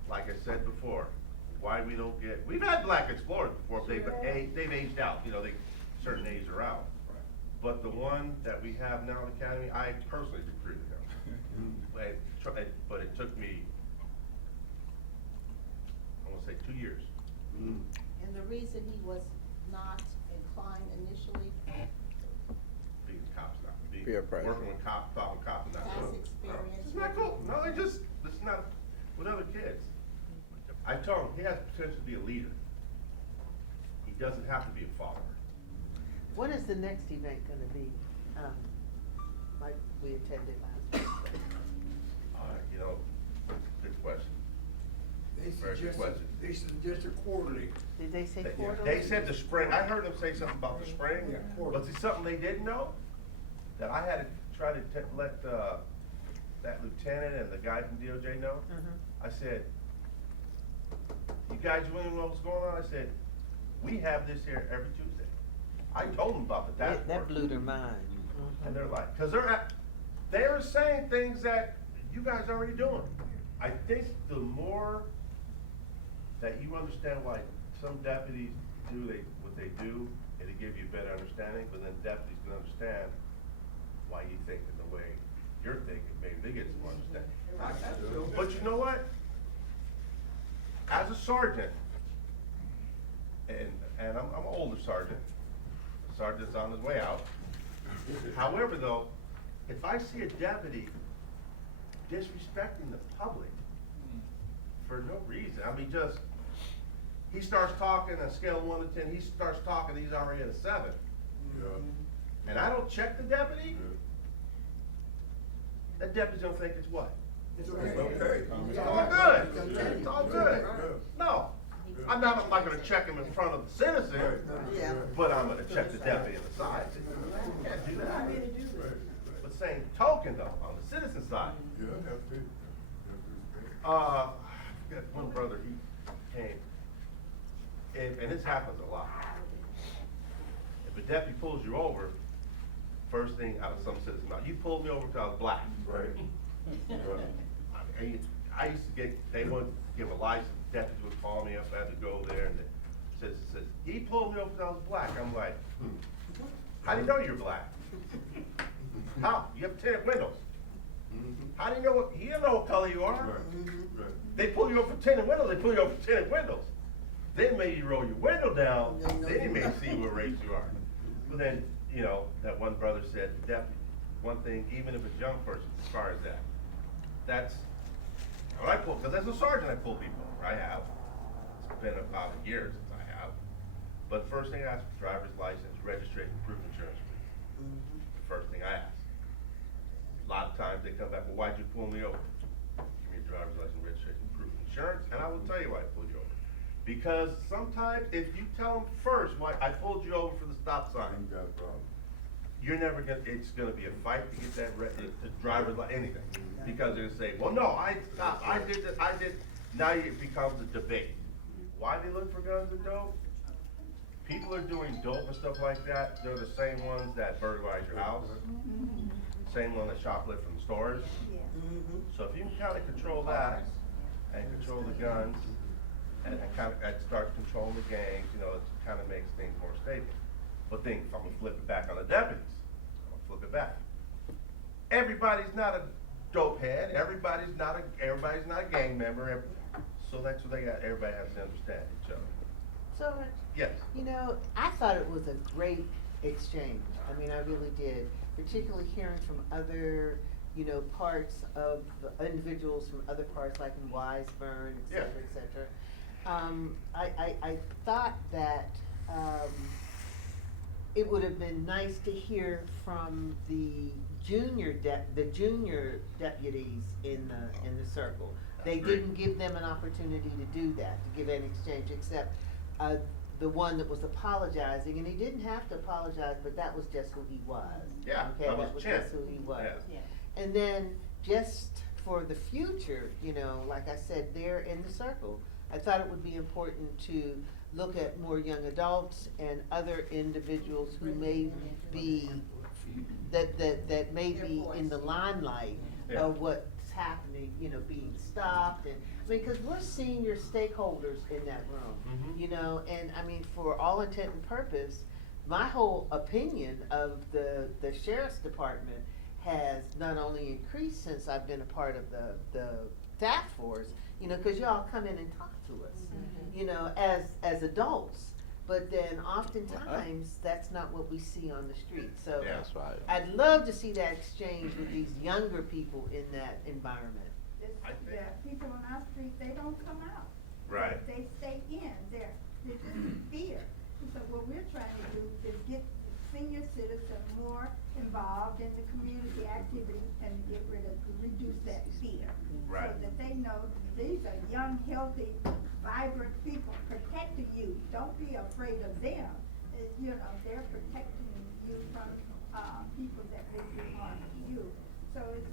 like I said before, why we don't we've had black Explorers before, they've aged out, certain age are out. Right. But the one that we have now in the academy, I personally recruited him. But it took me, I wanna say 2 years. And the reason he was not inclined initially, Being cops now, Peer pressure. working with cops, talking cops, not past cool. experience. It's not cool. No, it's not with other kids. I told him he has potential to be a leader. He doesn't have to be a follower. When is the next event gonna be, like we attended last week? Good question. They Very good question. suggested quarterly. Did they say Yeah, quarterly? they said the spring. I heard them say something about the spring. Yeah, quarterly. But see, something they didn't know, that I had to try to let that lieutenant and the guy from DOJ know. I said, you guys really know what's going on? I said, we have this here every Tuesday. I told them about the task That force. blew their mind. And they're like, cause they're saying things that you guys are already doing. I think the more that you understand why some deputies do what they do, it'll give you a better understanding, but then deputies can understand why you think in the way you're thinking, maybe they get some understanding. But you know what? As a sergeant, and I'm an older sergeant, the sergeant's on his way out. However though, if I see a deputy disrespecting the public for no reason, he starts talking on a scale of 1 to 10, he starts talking, he's already at a 7. And I don't check the deputy, that deputy's gonna think it's what? It's okay. It's all good. It's all good. No, I'm not gonna check him in front of the citizen, Yeah. but I'm gonna check the deputy on the side. You can't do that. But same token though, on the citizen side, I forget one brother, he came, and this happens a lot. If a deputy pulls you over, first thing out of some citizen mouth, you pulled me over because I was black. I used to they would give a license, deputies would call me up, I had to go there, and it says, he pulled me over because I was black. I'm like, how do you know you're black? How? You have tinted windows. How do you know what, you don't know what color you are. They pull you over for tinted windows, they pull you over for tinted windows. Then maybe you roll your window down, then you may see what race you are. But then, you know, that one brother said, deputy, one thing, even if a young person, as far as that, that's, when I pull, because as a sergeant I pull people over, I have. It's been about a year since I have. But first thing I ask is driver's license, registration, proof of insurance, please. The first thing I ask. A lot of times they come back, well, why'd you pull me over? Give me your driver's license, registration, proof of insurance, and I will tell you why I pulled you over. Because sometimes if you tell them first why I pulled you over for the stop sign, you're never gonna, it's gonna be a fight to get that the driver's license, anything. Because they're gonna say, well, no, I stopped, I did this, I did, now it becomes a debate. Why they look for guns and dope? People are doing dope and stuff like that, they're the same ones that burglarize your house. Same one that shoplift from stores. So if you can kind of control that, and control the guns, and kind of start controlling the gangs, you know, it kind of makes things more stable. But then, if I'm gonna flip it back on the deputies, I'm gonna flip it back. Everybody's not a dope head, everybody's not a gang member, so that's what they got, everybody has to understand each other. So, Yes. you know, I thought it was a great exchange. I mean, I really did, particularly hearing from other, you know, parts of the individuals from other parts, like in Wiseburn, et cetera, et cetera. I thought that, it would have been nice to hear from the junior deputies in the circle. They Agreed. didn't give them an opportunity to do that, to give an exchange, except, the one that was apologizing, and he didn't have to apologize, but that was just who he was. Yeah, Okay, that was Chin. just who he was. Yeah. And then, just for the future, you know, like I said, they're in the circle. I thought it would be important to look at more young adults and other individuals who may be, that may be in the limelight Yeah. of what's happening, you know, being stopped, and, I mean, cause we're senior stakeholders in that room, Mhm. you know, and I mean, for all intent and purpose, my whole opinion of the sheriff's department has not only increased since I've been a part of the task force, you know, cause y'all come in and talk to us, you know, as adults. But then oftentimes, that's not what we see on the street, so. Yeah, that's right. I'd love to see that exchange with these younger people in that environment. I think- The people on our street, they don't come out. Right. They stay in, they're just fear. And so what we're trying to do is get senior citizens more involved in the community activity and reduce that fear. Right. So that they know these are young, healthy, vibrant people protecting you. Don't be afraid of them. You know, they're protecting you from, people that may do harm to you. So it's,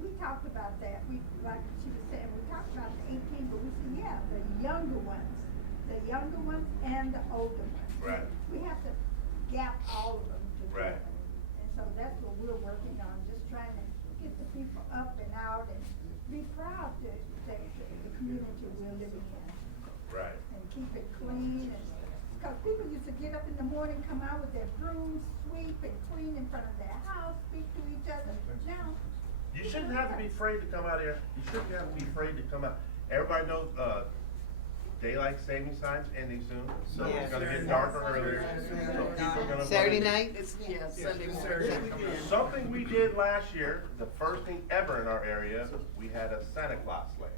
we talked about that, like she was saying, we talked about the 18, but we said, yeah, the younger ones and the older ones. Right. We have to gap all of them together. Right. And so that's what we're working on, just trying to get the people up and out and be proud to the community we're living in. Right. And keep it clean, and, cause people used to get up in the morning, come out with their brooms, sweep and clean in front of their house, speak to each other. Now, You shouldn't have to be afraid to come out here. You shouldn't have to be afraid to come out. Everybody knows, daylight saving signs ending soon, so it's gonna get darker earlier. So people are gonna. Saturday night? Something we did last year, the first thing ever in our area, we had a Santa Claus sleigh.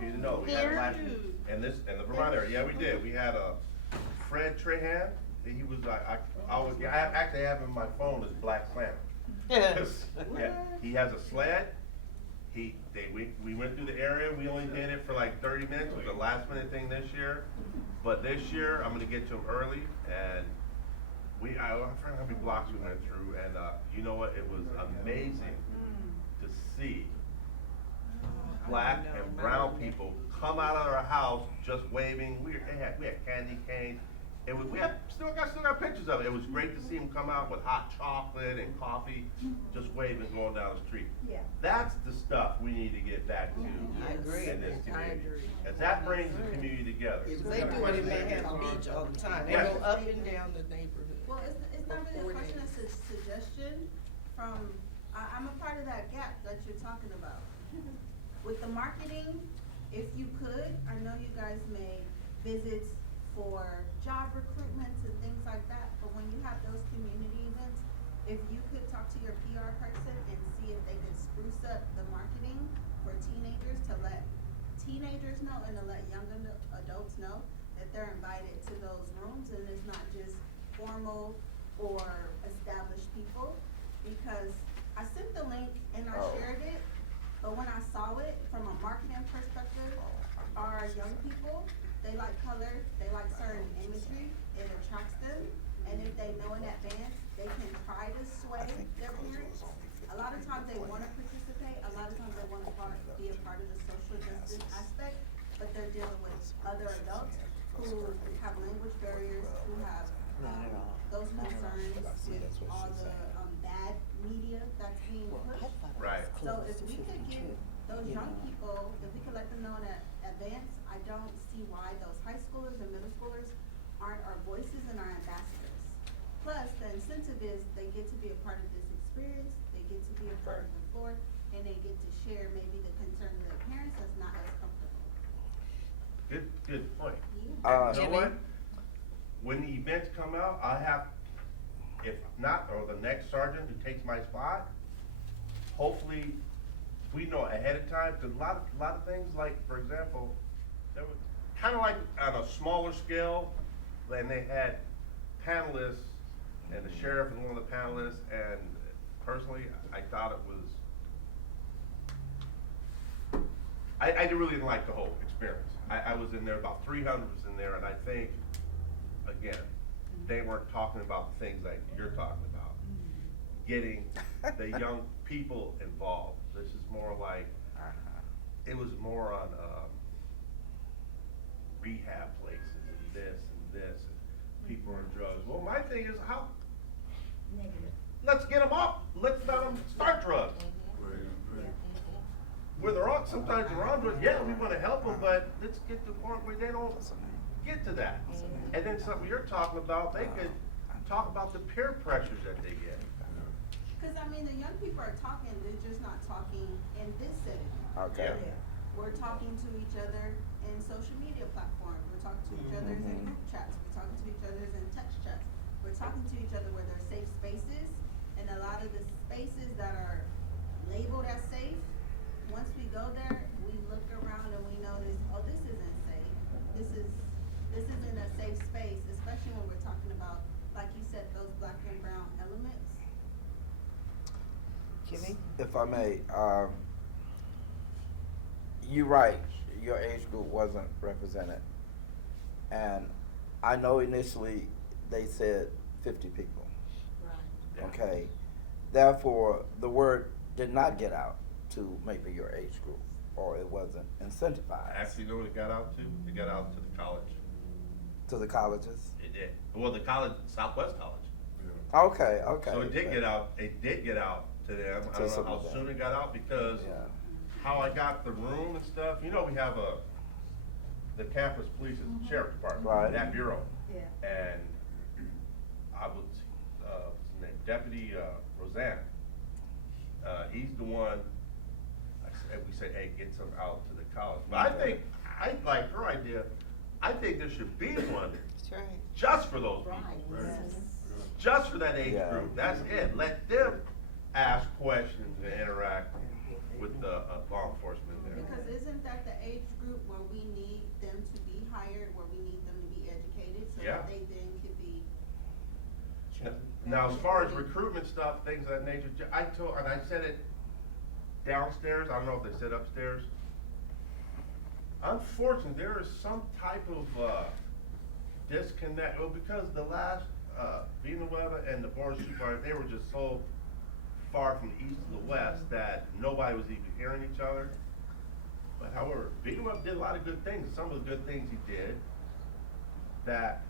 You didn't know, we had it last, in the Vermont area, yeah, we did. We had a Fred Trahan, he was, I actually have him on my phone as Black Santa. Yeah, he has a sled. We went through the area. We only did it for like 30 minutes. It was a last minute thing this year. But this year, I'm gonna get to him early, and I forgot how many blocks we went through, and you know what? It was amazing to see black and brown people come out of our house just waving. We had candy canes. It was, still got pictures of it. It was great to see them come out with hot chocolate and coffee, just waving going down the street. Yeah. That's the stuff we need to get back to I agree. in this community. As that brings the community together. They do it in Manhattan Beach all the time. They Yes. go up and down the neighborhood. Well, it's not really a question, it's a suggestion from, I'm a part of that gap that you're talking about. With the marketing, if you could, I know you guys made visits for job recruitments and things like that, but when you have those community events, if you could talk to your PR person and see if they could spruce up the marketing for teenagers to let teenagers know and to let young adults know that they're invited to those rooms and it's not just formal or established people. Because I sent the link and I shared it, but when I saw it from a marketing perspective, our young people, they like color, they like certain imagery, it attracts them, and if they know in advance, they can try to sway their parents. A lot of times they wanna participate, a lot of times they wanna be a part of the social justice aspect, but they're dealing with other adults who have language barriers, who have, those concerns with all the, bad media that's being pushed. Right. So if we could give those young people, if we could let them know in advance, I don't see why those high schoolers and middle schoolers aren't our voices and our ambassadors. Plus, the incentive is they get to be a part of this experience, they get to be a part of the floor, and they get to share maybe the concern of their parents that's not as comfortable. Good point. Yeah. You know what? When the events come out, I have, if not, or the next sergeant who takes my spot, hopefully, we know ahead of time, cause a lot of things, like, for example, there was, kinda like on a smaller scale, and they had panelists, and the sheriff was one of the panelists, and personally, I thought it was, I really didn't like the whole experience. I was in there, about 300 was in there, and I think, again, they weren't talking about the things that you're talking about. Getting the young people involved. This is more like, it was more on, rehab places and this, and people on drugs. Well, my thing is, how, let's get them up, let's let them start drugs. Where they're on, sometimes they're on drugs, yeah, we wanna help them, but let's get to the point where they don't get to that. And then something you're talking about, they could talk about the peer pressures that they get. Cause I mean, the young people are talking, they're just not talking in this setting. Okay. We're talking to each other in social media platforms, we're talking to each other in group chats, we're talking to each other in text chats. We're talking to each other where they're safe spaces, and a lot of the spaces that are labeled as safe, once we go there, we look around and we notice, oh, this isn't safe. This isn't a safe space, especially when we're talking about, like you said, those black and brown elements. Kimmy? If I may, you're right, your age group wasn't represented. And I know initially they said 50 people. Right. Okay, therefore, the word did not get out to maybe your age group, or it wasn't incentivized. Actually, you know what it got out to? It got out to the college. To the colleges? It did. Well, the college, Southwest College. Okay, okay. So it did get out to them. I To don't some know of how them. soon it got out, because Yeah. how I got the room and stuff, you know, we have the campus police and sheriff department, Right. that bureau. Yeah. And I was, what's his name, Deputy, Roseanne. He's the one, we said, hey, get some out to the college. But I think, I like her idea, I think there should be one That's right. just for those people. Right. Just for that age Yeah. group, that's it. Let them ask questions and interact with the law enforcement there. Because isn't that the age group where we need them to be hired, where we need them to be educated, so Yeah. that they then could be. Now, as far as recruitment stuff, things of that nature, I said it downstairs, I don't know if they said upstairs. Unfortunately, there is some type of, disconnect, well, because the last, Villanueva and the board of supervisors, they were just so far from the east to the west that nobody was even hearing each other. But however, Villanueva did a lot of good things. Some of the good things he did, that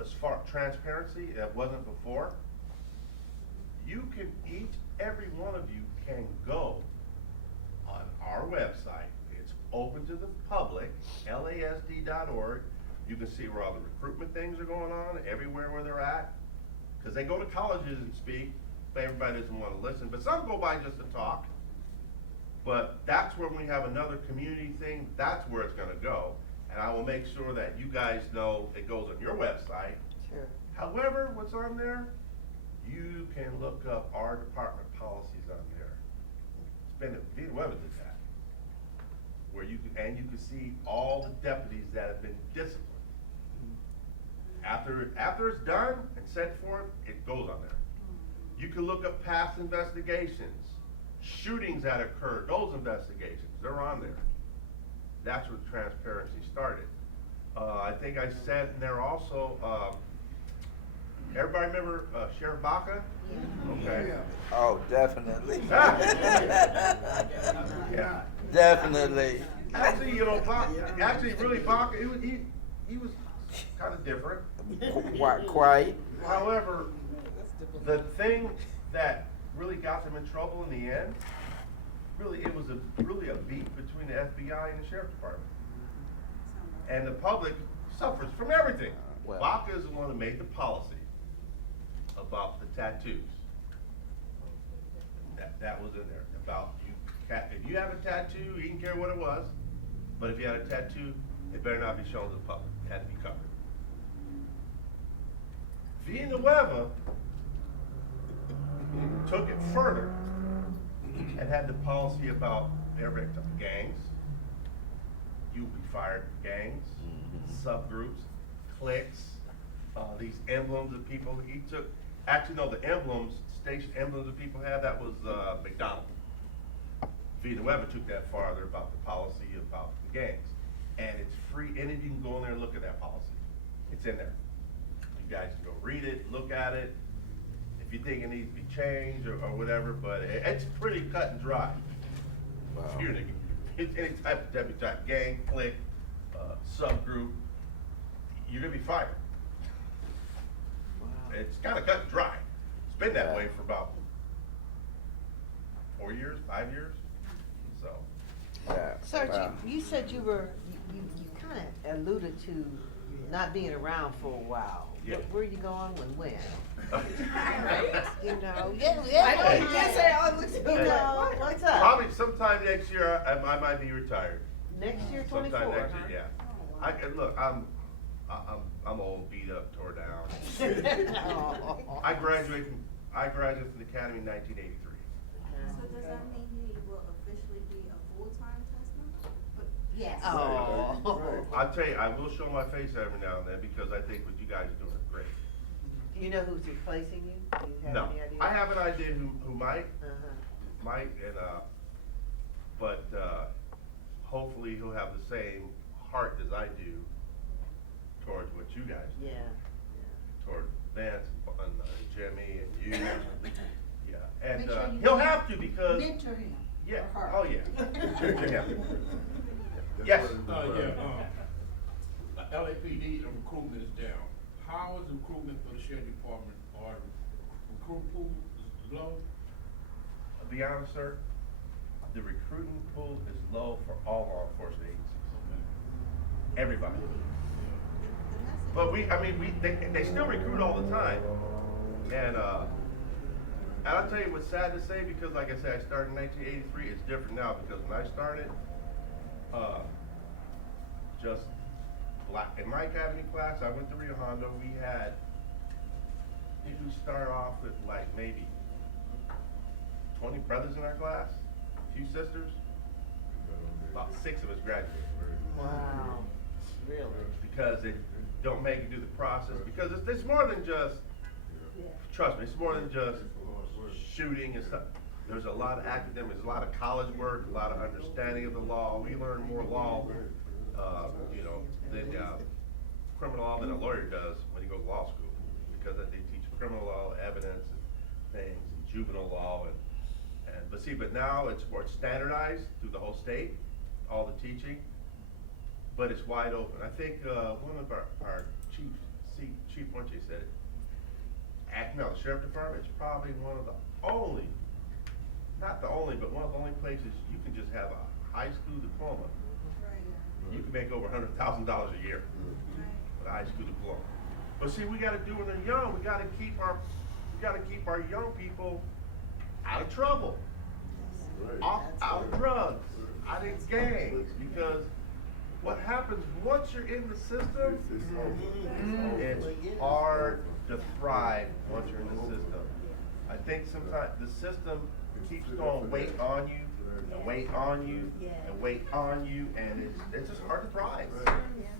as far as transparency, it wasn't before. You can, every one of you can go on our website. It's open to the public, LASD.org. You can see where all the recruitment things are going on, everywhere where they're at. Cause they go to colleges and speak, but everybody doesn't wanna listen, but some go by just to talk. But that's when we have another community thing, that's where it's gonna go. And I will make sure that you guys know it goes on your website. Sure. However, what's on there, you can look up our department policies on there. Vita Weber did that. Where you can see all the deputies that have been disciplined. After it's done and sent forth, it goes on there. You can look up past investigations, shootings that occurred, those investigations, they're on there. That's where transparency started. I think I said in there also, everybody remember Sheriff Baca? Okay. Oh, definitely. Yeah. Definitely. Actually, you know, Baca, he was kind of different. Quite. However, the thing that really got them in trouble in the end, it was really a beef between the FBI and the Sheriff's Department. And the public suffers from everything. Well. Baca is the one who made the policy about the tattoos. That was in there, about if you have a tattoo, you didn't care what it was, but if you had a tattoo, it better not be shown to the public, it had to be covered. Villanueva took it further and had the policy about every gangs. You would be fired for gangs, subgroups, cliques, these emblems that people, he took, actually no, the emblems, station emblems that people had, that was McDonald. Villanueva took that farther about the policy about the gangs. And it's free, any of you can go in there and look at that policy. It's in there. You guys can go read it, look at it, if you think it needs to be changed or whatever, but it's pretty cut and dry. Wow. Any type of deputy type, gang, clique, subgroup, you're gonna be fired. Wow. It's kinda cut and dry. It's been that way for about 4 years, 5 years, so. Yeah. Sir, Wow. you said you kind of alluded to not being around for a while. Yeah. Where are you going and when? Right? You know, I know yeah. you did say I was. You know, what's up? Probably sometime next year, I might be retired. Next year, Sometime 24. next year, yeah. Look, I'm old, beat up, tore down. Oh. I graduated from the academy in 1983. So does that mean he will officially be a full-time test member? Yes. Oh. I'll tell you, I will show my face every now and then because I think what you guys are doing is great. Do you know who's replacing you? Do you have No, any idea? I have an idea who might, Uh-huh. but hopefully he'll have the same heart as I do towards what you guys do. Yeah. Toward Vance and Jimmy and you. Yeah, and Make sure you he'll have to because, mentor him. yeah, or her. oh yeah. Yeah. Yes. LAPD recruitment is down. How is the recruitment for the sheriff department, or recruit pool is low? I'll be honest, sir, the recruiting pool is low for all law enforcement agencies. Everybody. But they still recruit all the time. And I'll tell you what's sad to say, because like I said, I started in 1983, it's different now, because when I started, in my academy class, I went to Rio Hondo, we start off with like maybe 20 brothers in our class, a few sisters, about 6 of us graduated. Wow. Really? Because they don't make you do the process, because it's more than just, trust me, it's more than just shooting and stuff. There's a lot of academics, there's a lot of college work, a lot of understanding of the law. We learn more law, than criminal law than a lawyer does when he goes to law school, because they teach criminal law, evidence, and things, and juvenile law, but now it's more standardized through the whole state, all the teaching, but it's wide open. I think one of our Chief Ponche said it. The Sheriff Department is probably one of the only, not the only, but one of the only places you can just have a high school diploma. You can make over $100,000 a year with a high school diploma. But see, we gotta do when they're young, we gotta keep our young people out of trouble. Out of drugs, out of gangs, because what happens once you're in the system, it's hard to thrive once you're in the system. I think sometimes the system keeps going wait on you, and wait on you, and wait on you, and it's just hard to thrive.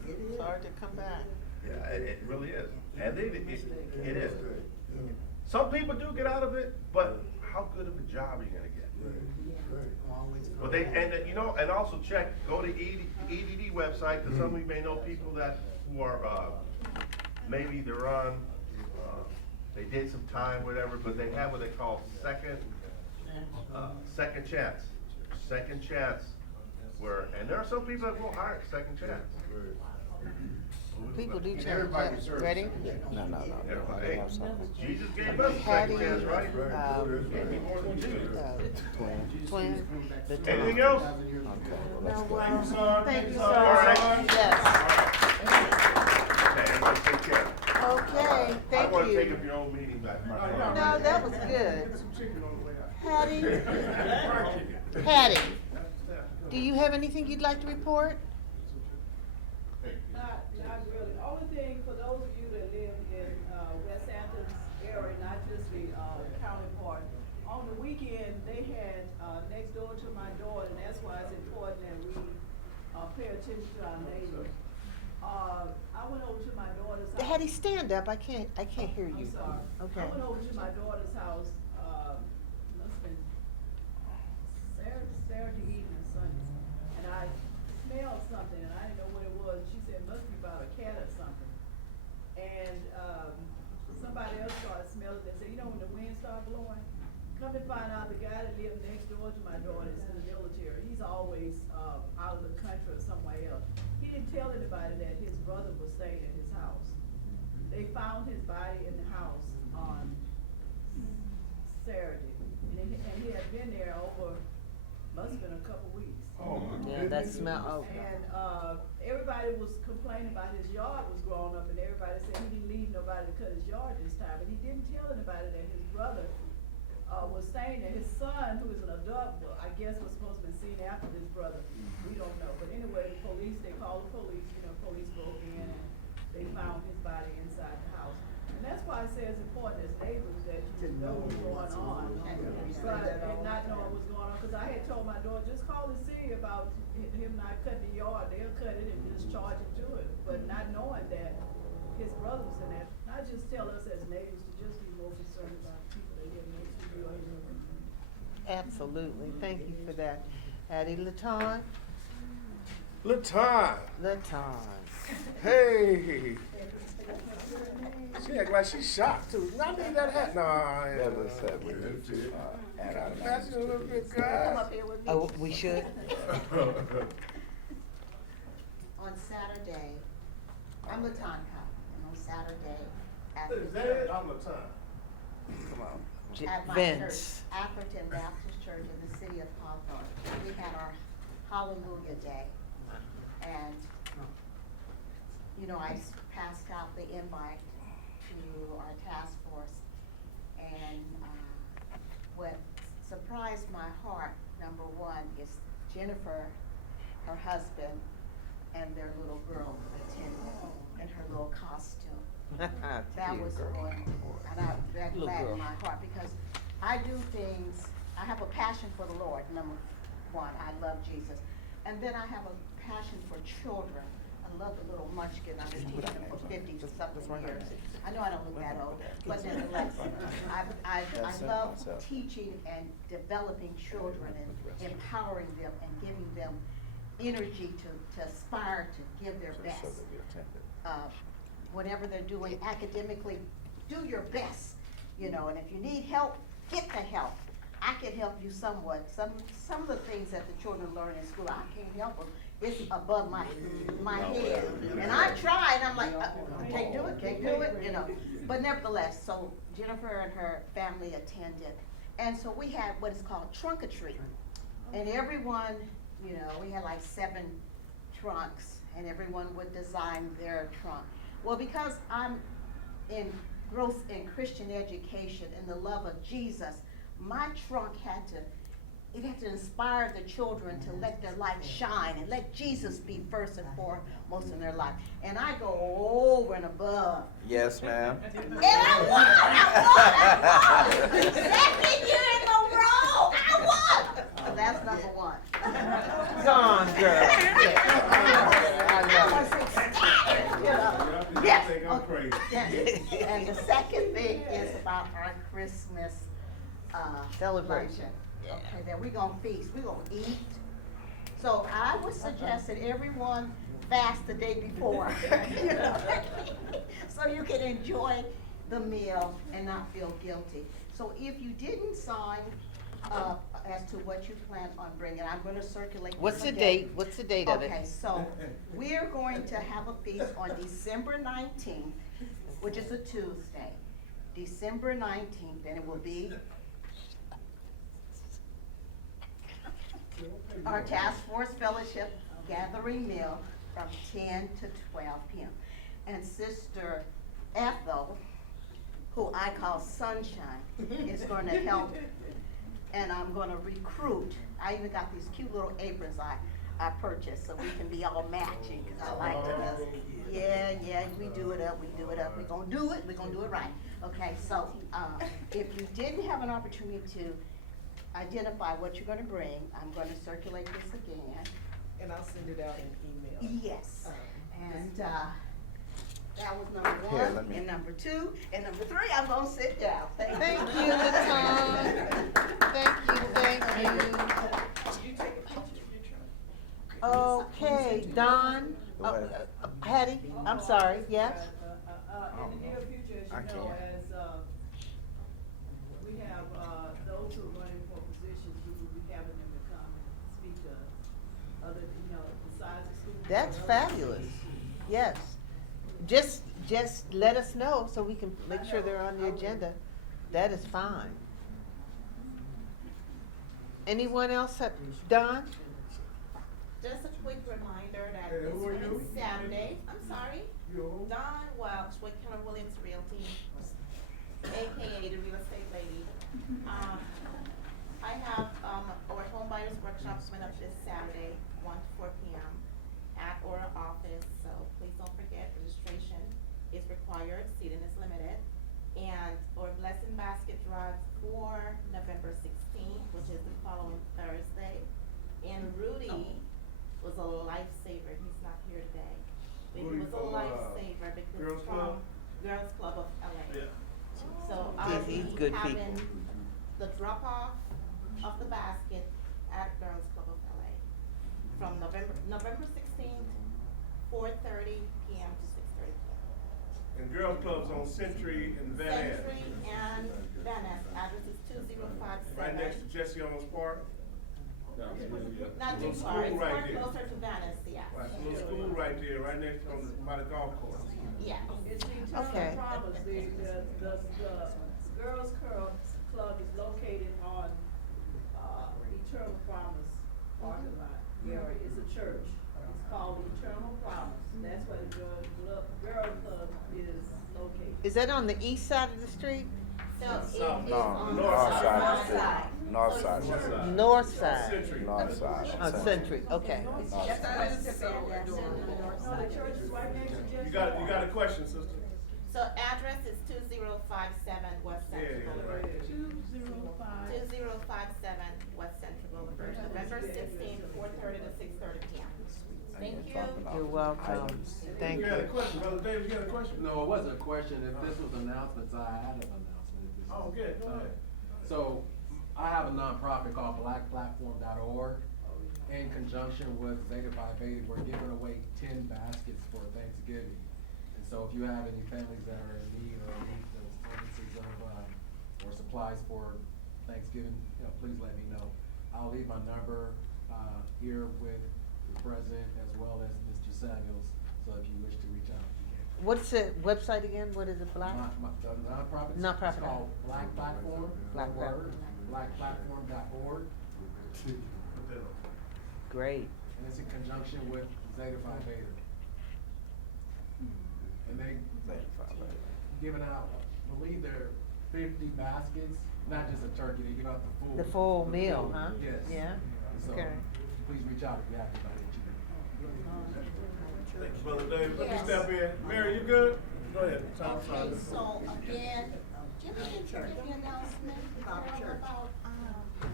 It's hard to come back. Yeah, it really is, and it is. Some people do get out of it, but how good of a job are you gonna get? Well, and also go to EDD website, because some of you may know people who are, maybe they're on, they did some time, whatever, but they have what they call second chance. Second chance, and there are some people that will hire second chance. People do change. Ready? No. Hey, Jesus gave us a second chance, right? Maybe more than two. Twin. Anything else? No, Thank you, son. Thank you, All sir. right. Yes. Okay, everybody take care. Okay, I thank want to you. take up your own meeting back. No, that was good. Hattie, do you have anything you'd like to report? Not really. Only thing, for those of you that live in, West Athens area, not just the, county part, on the weekend, they had, next door to my daughter, and that's why it's important that we, pay attention to our neighbors. I went over to my daughter's house. Hattie, stand up. I can't hear you. I'm sorry. Okay. I went over to my daughter's house, must've been Saturday evening or Sunday, and I smelled something, and I didn't know what it was. She said, it must be about a cat or something. And, somebody else started smelling it, and said, you know, when the wind started blowing, come to find out the guy that lived next door to my daughter is in the military. He's always, out of the country or somewhere else. He didn't tell anybody that his brother was staying at his house. They found his body in the house on Saturday, and he had been there over, must've been a couple weeks. Oh, my Yeah, that smell, oh. And, everybody was complaining about his yard was growing up, and everybody said he didn't leave nobody to cut his yard this time, but he didn't tell anybody that his brother, was staying there. His son, who is an adult, well, I guess was supposed to be seen after his brother. We don't know, but anyway, they called the police, police broke in, and they found his body inside the house. And that's why I say it's important as neighbors that you know what's going on, and not knowing what's going on, cause I had told my daughter, just call the city about him not cutting the yard, they'll cut it and just charge it to it, but not knowing that his brother was in there. Not just tell us as neighbors to just be more concerned about people that live next to you or your neighbors. Absolutely. Thank you for that. Hattie Latan? Latan. Hey. She act like she's shocked too. I need that hat. No, That was said we need to add our that's a little bit Come guy. up here with me. Oh, we should? On Saturday, I'm Latan Cop, and on Saturday, at Is that it? I'm Latan. Come on. at my Vince. church, Atherton Baptist Church in the city of Hawthorne, we had our Hallelujah Day. And, I passed out the invite to our task force. And, what surprised my heart, number one, is Jennifer, her husband, and their little girl attended in her little costume. That was wonderful, and that Little girl. gladdened my heart, because I do things, I have a passion for the Lord, number one, I love Jesus. And then I have a passion for children. I love the little munchkin, I've been teaching them for 50-something years. I know I don't look that old, but nevertheless, I love teaching and developing children and empowering them and giving them energy to aspire to give their best. Whatever they're doing academically, do your best, and if you need help, get the help. I can help you somewhat. Some of the things that the children learn in school, I can't help them. It's above my head. And I try, and I'm like, can't do it, But nevertheless, so Jennifer and her family attended. And so we had what is called trunk or treat. And everyone, we had like 7 trunks, and everyone would design their trunk. Well, because I'm growth in Christian education and the love of Jesus, my trunk had to inspire the children to let their light shine and let Jesus be first and foremost in their life. And I go over and above. Yes, ma'am. And I won. Second year in a row, I won. So that's number one. Gone, girl. Yes. I think I'm crazy. Yes. And the second thing is about our Christmas Celebration. Okay, then we're gonna feast, we're gonna eat. So I would suggest that everyone fast the day before. You know, so you can enjoy the meal and not feel guilty. So if you didn't sign up as to what you plan on bringing, I'm gonna circulate this What's the again. date? What's the date of it? Okay, so we're going to have a feast on December 19th, which is a Tuesday. December 19th, and it will be our task force fellowship gathering meal from 10 to 12 p.m. And Sister Ethel, who I call Sunshine, is going to help, and I'm going to recruit. I even got these cute little aprons I purchased so we can be all matching, because I like to yeah, we do it up, we're going to do it, we're going to do it right. Okay, so if you didn't have an opportunity to identify what you're gonna bring, I'm gonna circulate this again. And I'll send it out in email. Yes, and, that was number Here, one, let me- and number two, and number three, I'm gonna sit down. Thank you, Latan. Thank you. Okay, Don, Hattie, I'm sorry, yes? In the near future, I as you know, can't. as, we have, those who are running for positions, we will be having them to come and speak to other, besides the school. That's other fabulous. Yes. Just let us know so we can make sure they're on the agenda. That is fine. Anyone else have, Don? Just a quick reminder that Hey, this who are you? coming Saturday, I'm sorry, Yo. Dawn Welch with Keller Williams Realty, AKA the real estate lady. I have, our home buyers workshop coming up this Saturday, 1 to 4 p.m. at our office, so please don't forget, registration is required, seating is limited. And our blessing basket drive for November 16th, which is the following Thursday. And Rudy was a lifesaver, he's not here today. But he Rudy was a from, lifesaver because Girls Club? Girls Club of LA. Yeah. So I'll He's be good having people. the drop off of the basket at Girls Club of LA. From November 16th, 4:30 p.m. to 6:30 p.m. And girls clubs on Century and Van Ness. Century and Van Ness, address is 2057. Right next to Jesse Owens Park. Not too Little far, school it's right more there. closer to Van Ness, yeah. Right, a little school right there, right next on by the golf course. Yeah. It's the Eternal Okay. Promise, the Girls Club is located on, Eternal Promise parking lot area, it's a church. It's called Eternal Promise, that's where the Girls Club is located. Is that on the east side of the street? So it is No, on the north south side of the side. street. North So side. it's North side. Century. North side. On Century, okay. North Yes, side. I understand that. No, the church is right next to Jesse. You got a question, sister? So address is 2057 West Yeah, Central yeah, Boulevard. right. 205. 2057 West Central Boulevard, November 16th, 4:30 to 6:30 p.m. Thank you. You're welcome. Thank You had a you. question, Brother Davis, you had a question? No, it wasn't a question. If this was announcements, I had an announcement. If this is- Oh, good, go ahead. So, I have a nonprofit called blackplatform.org. In conjunction with Zeta Phi Beta, we're giving away 10 baskets for Thanksgiving. And so if you have any families that are in need or need the services of, or supplies for Thanksgiving, please let me know. I'll leave my number, here with the president as well as Mr. Samuels, so if you wish to reach out, you can. What's the website again? What is it, Black? The nonprofit. Nonprofit. It's called Black Platform. Black one word, blackplatform.org. Great. And it's in conjunction with Zeta Phi Beta. And they, giving out, I believe there are 50 baskets, not just a turkey, they give out The full meal, huh? Yes. Yeah, So, okay. please reach out if you have anybody that you Thank you, Brother David. Let me Yes. step in. Mary, you good? Go ahead. Okay, so again, Jimmy, did you give the announcement about,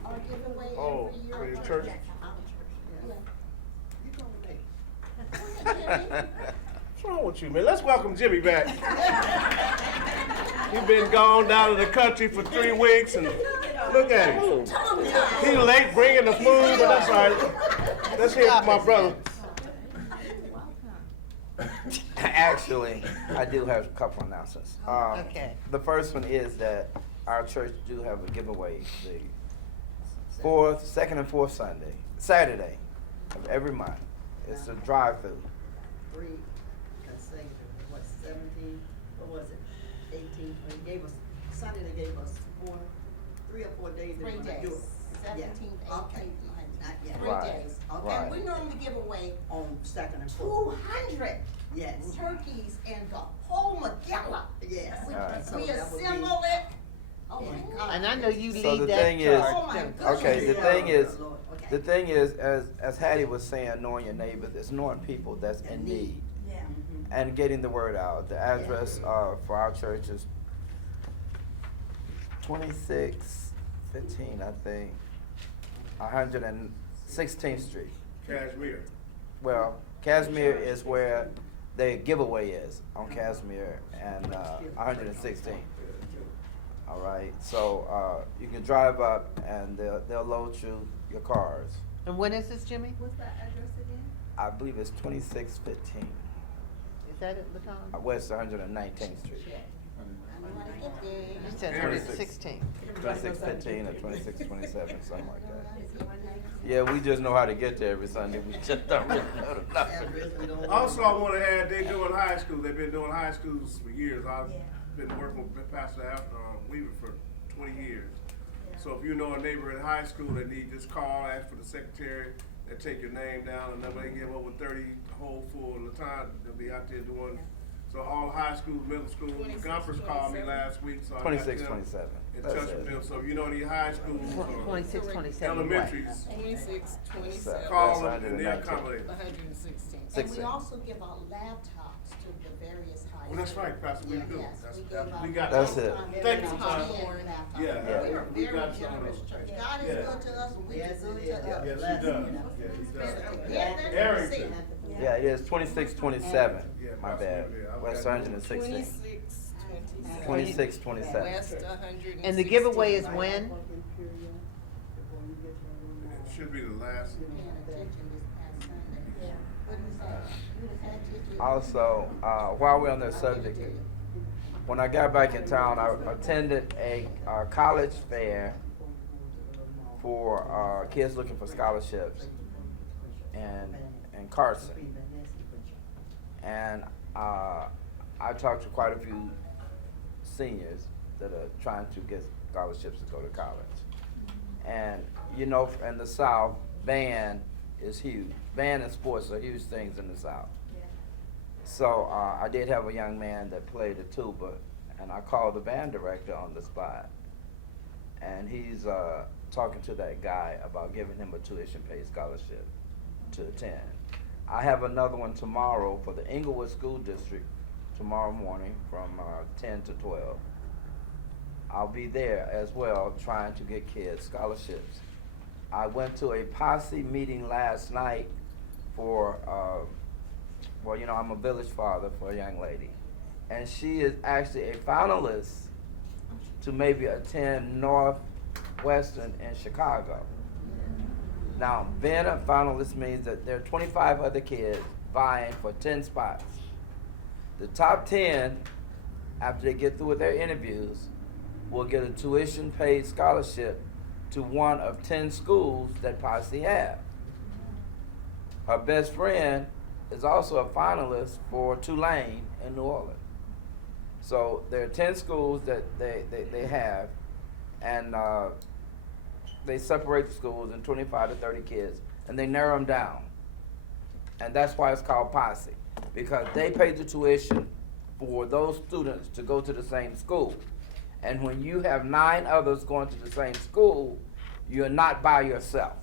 our giveaway Oh, every year? for your church? Our church, Yeah. You go with yeah. Go ahead, Jimmy. What's wrong with you, man? Let's welcome Jimmy back. He's been gone down to the country for 3 weeks, and look at him. He late bringing the food, but that's all right. Let's hear from my brother. Actually, I do have a couple announcements. Okay. The first one is that our church do have a giveaway the second and fourth Saturday of every month. It's a drive-through. 3 consecutive, what, 17, what was it, 18, they gave us, Sunday they gave us 3 or 4 days. they 3 were gonna do days, it. Yeah. 17th, Okay. 18th, 19th, Not yet. 3 Right, days. right. And we normally give away On second and fourth. 200 Yes. turkeys and the whole magilla. Yes. We, All right. So we that would be- assemble it. Oh my Yeah. God. And I know you So lead the that thing is- charge. Oh my too. goodness. Okay, the thing is, Lord, okay. the thing is, as Hattie was saying, knowing your neighbors, is knowing people that's in need Yeah. Mhm. and getting the word out. The address for our church is 2615, I think, 116th Street. Cashmere. Well, Casimir is where the giveaway is, on Casimir and 116. All right, so you can drive up and they'll load you your cars. And when is this, Jimmy? What's that address again? I believe it's 2615, Is that it, Latan? West 119th Street. I know how to get there. You said 26. 16. 2615 or 2627, something like that. Yeah, we just know how to get there every Sunday. We just don't really know the numbers. Also, I want to add, they're doing high school. They've been doing high schools for years. I've been working with Pastor Weaver for 20 years. So if you know a neighbor in high school that need, just call, ask for the secretary, they take your name down, and then they give over 30 whole full of the time. They'll be out there doing. So all high schools, middle schools, the Gompers called me last week, so I got 26, them 27. in That's touch it. with them. So if you know any high schools or 26, 27. elementaries, 26, 27, call That's them and they'll 119. accommodate. 116. And we 16. also give out laptops to the various high schools. Well, that's right, Pastor, we do. Yes, That's- we that- gave out we got That's laptops. it. Thank you, Laptops Tom. and laptops. Yeah. We are a We very got some of generous those. church. God is Yeah. good to us and we Yes, are good it to is. others. Yes, he does. Yeah, he does. Yeah, that's Eric. it. Yeah, it is 2627. Yeah, My Pastor bad. Weaver, yeah, I West got 116. 26, 27. 2627. West 116. And the giveaway is when? It should be the last. Paying attention this past Sunday. What is that? You was at it. Also, while we're on that subject, when I got back in town, I attended a college fair for kids looking for scholarships in Carson. And I talked to quite a few seniors that are trying to get scholarships to go to college. And you know, in the South, band is huge. Band and sports are huge things in the South. So I did have a young man that played the tuba, and I called the band director on the spot. And he's talking to that guy about giving him a tuition paid scholarship to attend. I have another one tomorrow for the Inglewood School District tomorrow morning from 10 to 12. I'll be there as well trying to get kids scholarships. I went to a posse meeting last night for, well, you know, I'm a village father for a young lady. And she is actually a finalist to maybe attend Northwestern in Chicago. Now, being a finalist means that there are 25 other kids vying for 10 spots. The top 10, after they get through with their interviews, will get a tuition-paid scholarship to one of 10 schools that Posse have. Her best friend is also a finalist for Tulane in New Orleans. So there are 10 schools that they have, and they separate the schools in 25 to 30 kids, and they narrow them down. And that's why it's called Posse, because they pay the tuition for those students to go to the same school. And when you have 9 others going to the same school, you're not by yourself.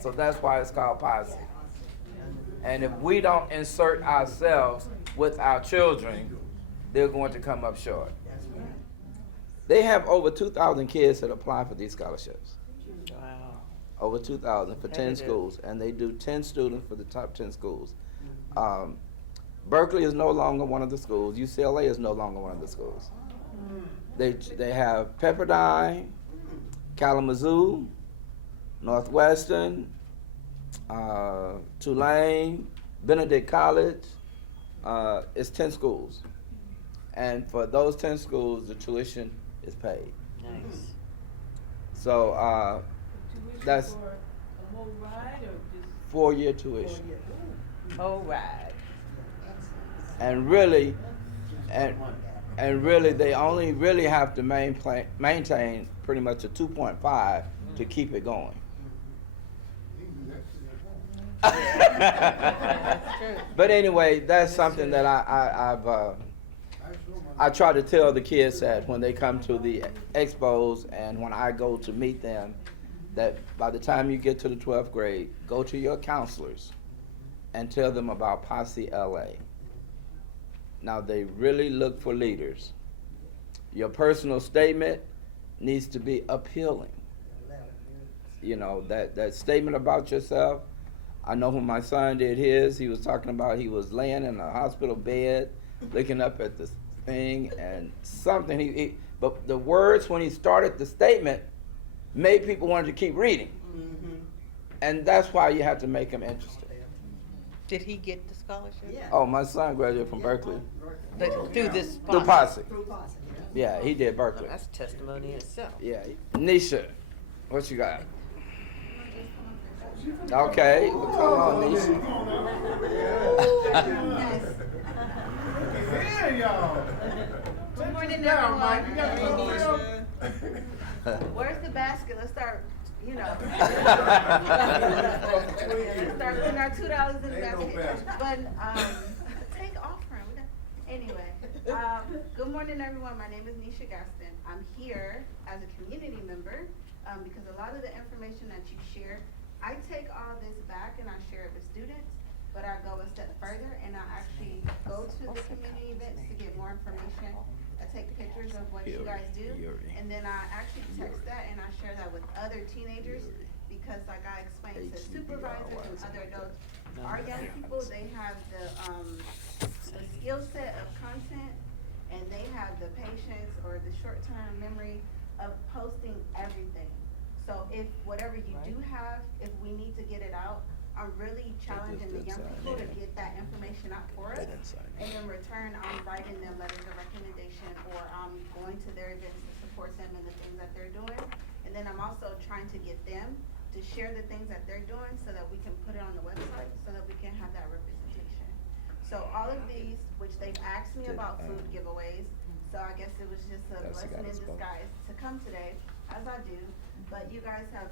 So that's why it's called posse. And if we don't insert ourselves with our children, they're going to come up short. They have over 2,000 kids that apply for these scholarships. Wow. Over 2,000 for 10 That is. schools, and they do 10 students for the top 10 schools. Berkeley is no longer one of the schools. UCLA is no longer one of the schools. They have Pepperdine, Kalamazoo, Northwestern, Tulane, Benedict College. It's 10 schools. And for those 10 schools, the tuition is paid. Nice. So that's For a whole ride or just? 4-year tuition. Whole ride. And really, and really, they only really have to maintain pretty much a 2.5 to keep it going. That's true. But anyway, that's something that I try to tell the kids that when they come to the expos and when I go to meet them, that by the time you get to the 12th grade, go to your counselors and tell them about Posse LA. Now they really look for leaders. Your personal statement needs to be appealing. You know, that statement about yourself. I know when my son did his, he was talking about he was laying in a hospital bed, looking up at this thing and something. But the words when he started the statement made people want to keep reading. And that's why you have to make them interested. Did he get the scholarship? Yeah. Oh, my son graduated from Berkeley. But through this Through sponsor? Posse. Through Posse, Yeah, he did Berkeley. That's testimony in itself. Yeah. Nisha, what you got? Okay, well, come on, Nisha. Yeah, y'all. Good morning, Down, Mike. You everyone. got some real. Where's the basket? Let's start, you know. Let's start putting our $2 in the Ain't no basket. basket. But, take offering. Anyway, good morning, everyone. My name is Nisha Gaston. I'm here as a community member, because a lot of the information that you share, I take all this back and I share it with students, but I go a step further and I actually go to the community events to get more information. I take pictures of what you guys do, and then I actually text that and I share that with other teenagers, because like I explained to supervisors and other adults, our young people, they have the skill set of content, and they have the patience or the short-term memory of posting everything. So if whatever you do have, if we need to get it out, I'm really challenging the young people to get that information out for us. And in return, I'm writing them letters of recommendation, or I'm going to their events to support them in the things that they're doing. And then I'm also trying to get them to share the things that they're doing so that we can put it on the website, so that we can have that representation. So all of these, which they've asked me about food giveaways, so I guess it was just a blessing in disguise to come today, as I do. But you guys have,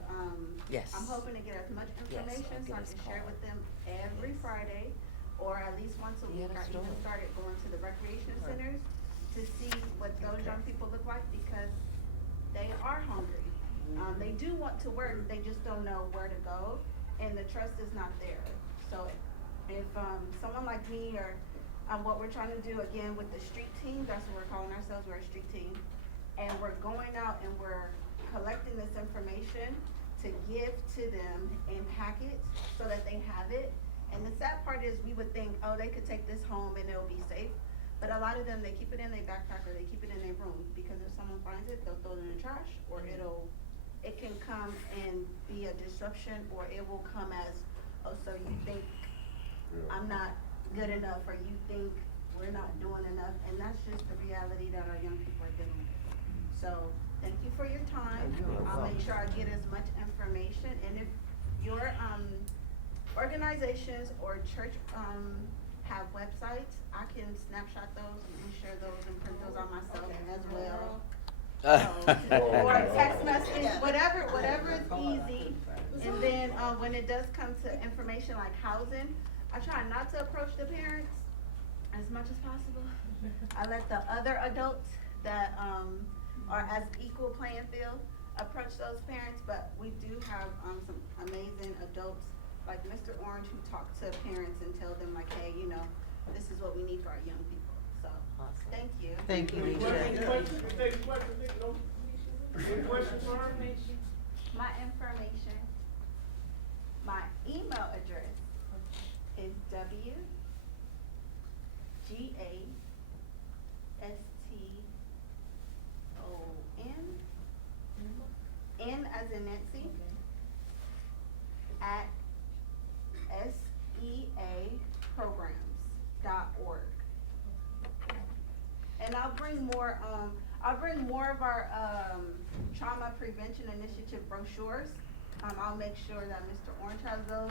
Yes. I'm hoping to get as much information so I can share with them every Friday, or at least once a week. I even started going to the recreation centers to see what those young people look like, because they are hungry. They do want to work, they just don't know where to go, and the trust is not there. So if someone like me, or what we're trying to do again with the street team, that's what we're calling ourselves, we're a street team, and we're going out and we're collecting this information to give to them in packets so that they have it. And the sad part is, we would think, oh, they could take this home and it'll be safe. But a lot of them, they keep it in their backpack or they keep it in their room, because if someone finds it, they'll throw it in the trash, or it can come and be a disruption, or it will come as, oh, so you think I'm not good enough, or you think we're not doing enough. And that's just the reality that our young people are dealing with. So thank you for your time. I'll make sure I get as much information, and if your organizations or church have websites, I can snapshot those and share those and print those on myself as well. Or a text message, whatever is easy. And then when it does come to information like housing, I try not to approach the parents as much much as possible. I let the other adults that, are as equal playing field approach those parents, but we do have, some amazing adults, like Mr. Orange, who talk to parents and tell them like, hey, you know, this is what we need for our young people, so, thank you. Thank you, Any Nisha. questions? Any questions? Any questions, sir? My information, my email address is N as in Nancy, at seaprograms.org. And I'll bring more of our, trauma prevention initiative brochures. I'll make sure that Mr. Orange has those,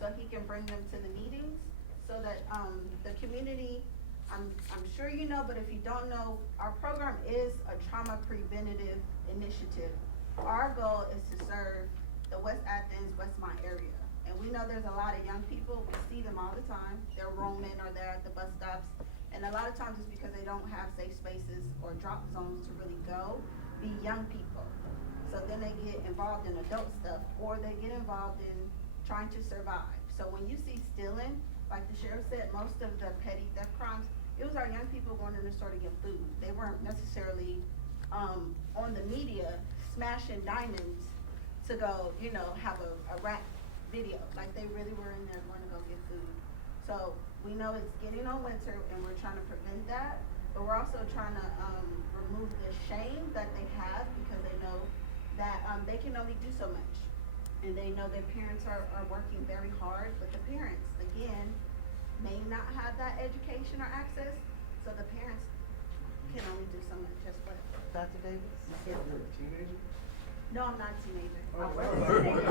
so he can bring them to the meetings, so that, the community, I'm sure you know, but if you don't know, our program is a trauma preventative initiative. Our goal is to serve the West Athens Westmont area. And we know there's a lot of young people, we see them all the time, they're roaming or they're at the bus stops. And a lot of times it's because they don't have safe spaces or drop zones to really go, be young people. So then they get involved in adult stuff, or they get involved in trying to survive. So when you see stealing, like the sheriff said, most of the petty theft crimes, it was our young people going in the store to get food. They weren't necessarily, on the media smashing diamonds to go, you know, have a rap video. Like they really were in there going to go get food. So we know it's getting on winter and we're trying to prevent that, but we're also trying to, remove the shame that they have, because they know that, they can only do so much. And they know their parents are working very hard, but the parents, again, may not have that education or access, so the parents can only do so much as well. Dr. Davis? You're a teenager? No, I'm not a teenager. I Oh, was a wow. teenager.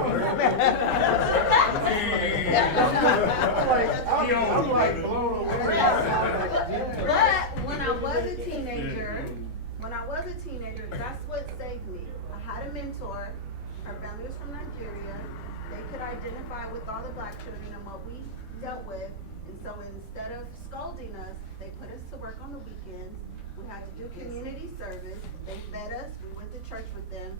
I'm like blown away. But when I was a teenager, that's what saved me. I had a mentor, her family was from Nigeria. They could identify with all the black children and what we dealt with. And so instead of scolding us, they put us to work on the weekends. We had to do community service. They fed us, we went to church with them.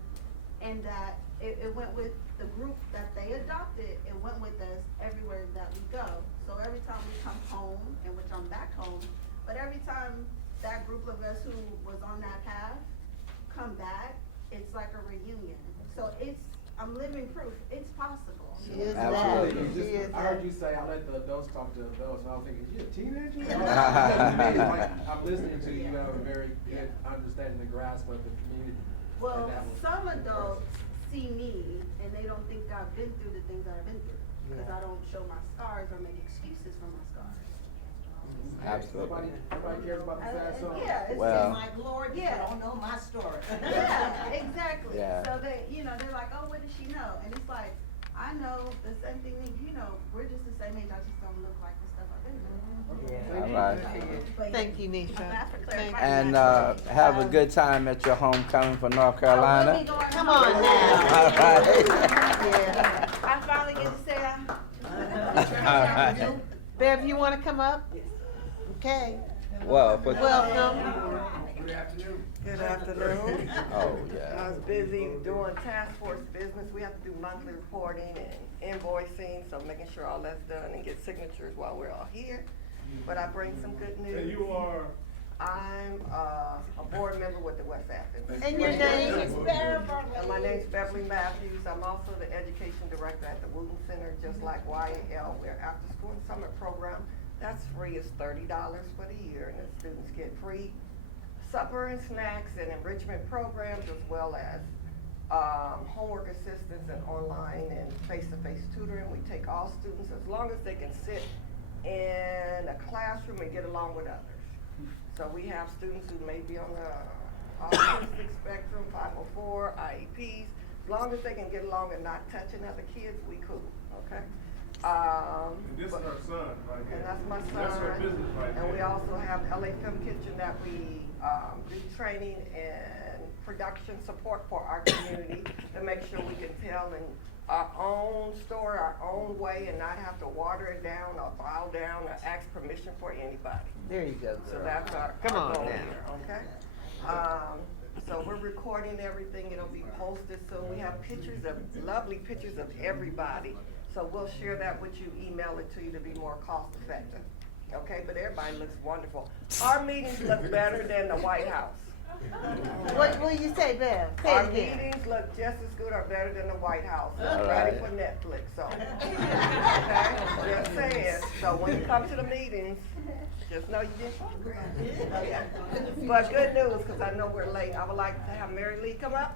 And that it went with the group that they adopted, it went with us everywhere that we go. So every time we come home, and which I'm back home, but every time that group of us who was on that path come back, it's like a reunion. So I'm living proof, it's possible. She is Absolutely. that. She is I heard that. you say, I let the adults talk to adults, and I was thinking, you a teenager? Like, I'm listening to you, you have a very good understanding and grasp of the community. Well, And that was some adults impressive. see me and they don't think I've been through the things that I've been through, because I don't show my scars or make excuses for my scars. Absolutely. Nobody cares about the sad song. Yeah, it's Well- just My glory, you Yeah. don't know my story. Yeah, exactly. Yeah. So they, they're like, oh, what does she know? And it's like, I know the same thing that you know. We're just the same age. I just don't look like the stuff I've been through. All right. But Thank you, Nisha. that's for Thank clarifying. And have a good time at your homecoming for North Carolina. Come on now. All right. Yeah. I finally get to say All right. Bev, you wanna come up? Okay. Well, Welcome. Good afternoon. Good afternoon. Oh, I yeah. was busy doing task force business. We have to do monthly reporting and invoicing, so making sure all that's done and get signatures while we're all here. But I bring some good news. And you are? I'm a board member with the West Athens. And your name? And my name's Beverly Matthews. I'm also the education director at the Wooten Center, just like YAL. We're after school and summer program. That's free. It's $30 for the year, and the students get free supper and snacks and enrichment programs, as well as homework assistance and online and face-to-face tutoring. We take all students as long as they can sit in a classroom and get along with others. So we have students who may be on the autistic spectrum, 504, IEPs. As long as they can get along and not touching other kids, we cool, okay? And this is her son, right here. And that's my son. That's her business right there. And we also have LA Film Kitchen that we do training and production support for our community to make sure we can tell and our own store, our own way, and not have to water it down or bow down or ask permission for anybody. There you go, So girl. that's our Come on goal now. here, okay? So we're recording everything, it'll be posted soon. We have pictures of, lovely pictures of everybody. So we'll share that with you, email it to you to be more cost effective. Okay, but everybody looks wonderful. Our meetings look better than the White House. What will you say, Bev? Say Our it again. meetings look just as good or better than the White House. All Ready right. for Netflix, so. Okay, just saying. So when you come to the meetings, just know you did something. Yeah. But good news, because I know we're late. I would like to have Mary Lee come up.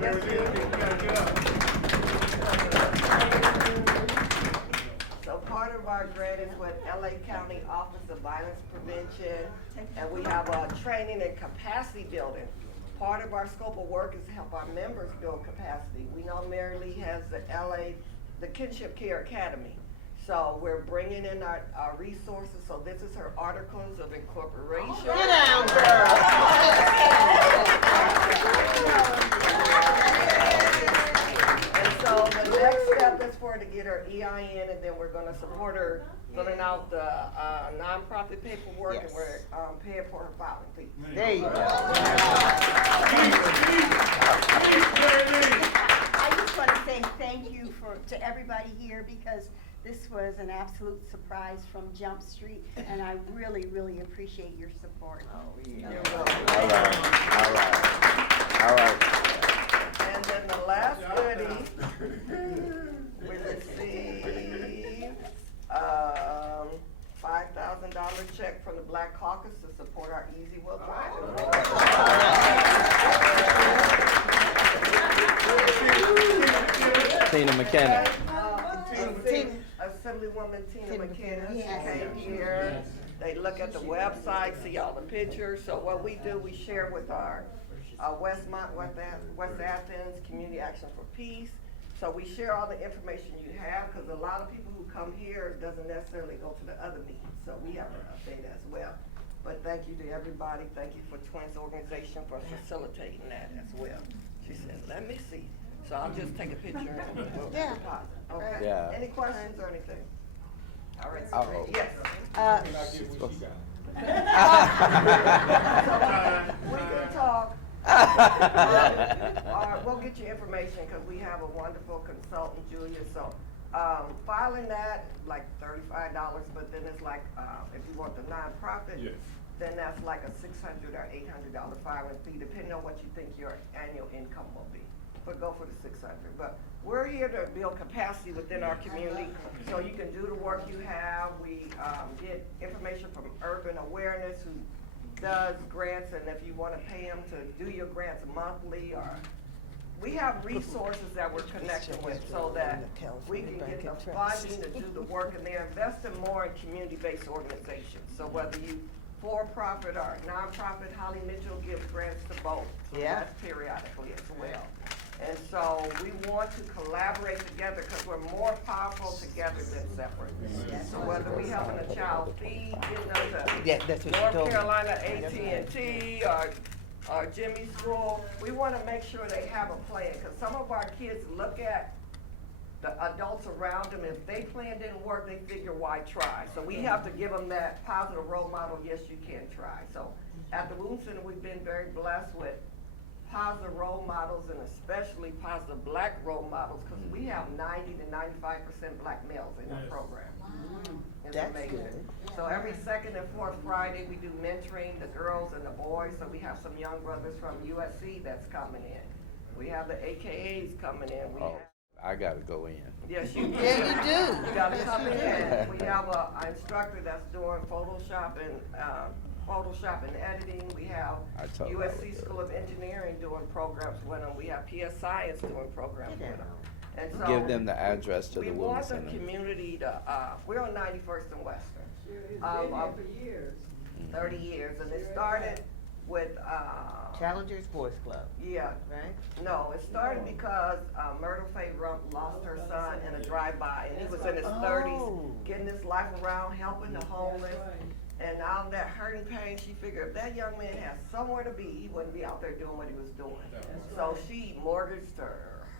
Yes, so part of our grant is with LA County Office of Violence Prevention, and we have a training and capacity building. Part of our scope of work is to help our members build capacity. We know Mary Lee has the Kinship Care Academy. So we're bringing in our resources, so this is her articles of incorporation. Get down, girl. And so the next step is for her to get her EIN, and then we're gonna support her filling out the nonprofit paperwork, Yes. and we're paying for her filing fee. There you go. I just want to say thank you to everybody here, because this was an absolute surprise from Jump Street, and I really, really appreciate your support. You're All welcome. right, all right. And then the last goodie, we received, $5,000 check from the Black Caucus to support our Easy Will Drive. Tina McKenna. Assemblywoman Tina McKenna, she came here. They look at the website, see all the pictures. So what we do, we share with our Westmont, West Athens Community Action for Peace. So we share all the information you have, because a lot of people who come here doesn't necessarily go to the other meetings. So we have to update as well. But thank you to everybody. Thank you for Twins Organization for facilitating that as well. She said, let me see. So I'll just take a picture and we'll deposit. Okay? Yeah. Any questions or anything? All right. Oh. Yes. Can I get what she got? We can talk. We'll get you information, because we have a wonderful consultant, Julia. So filing that, like $35, but then it's like, if you want the nonprofit, Yes. then that's like a $600 or $800 filing fee, depending on what you think your annual income will be. But go for the $600. But we're here to build capacity within our community, so you can do the work you have. We get information from Urban Awareness, who does grants, and if you want to pay them to do your grants monthly, or we have resources that we're connected with, so that we can get the funding to do the work, and they're investing more in community-based organizations. So whether you for-profit or nonprofit, Holly Mitchell gives grants to both, so Yeah. that's periodically as well. And so we want to collaborate together, because we're more powerful together than separate. So whether we helping a child feed, getting them to Yeah, that's what she North told me. Carolina AT&T or Jimmy's School, we want to make sure they have a plan, because some of our kids look at the adults around them. If they plan didn't work, they figure, why try? So we have to give them that positive role model, yes, you can try. So at the Womb Center, we've been very blessed with positive role models, and especially positive black role models, because we have 90 to 95% black males in our program. It's That's amazing. good. So every second and fourth Friday, we do mentoring, the girls and the boys. So we have some young brothers from USC that's coming in. We have the AKAs coming in. We Oh, have, I gotta go in. yes, you do. Yeah, you do. You gotta come in. We have an instructor that's doing Photoshop and editing. We have I told her I USC would do School of Engineering doing programs with them. We have PS Science doing programs with them. And so Give them the address to we the want Women's the Center. community to, we're on 91st and Western. It's been here for years. 30 years, and it started with, Challengers Boys Club, yeah, right? no, it started because Myrtle Faye Rump lost her son in a drive-by, and he was in his 30s, Oh. getting his life around, helping the homeless. And out of that hurting pain, she figured if that young man has somewhere to be, he wouldn't be out there doing what he was doing. So she mortgaged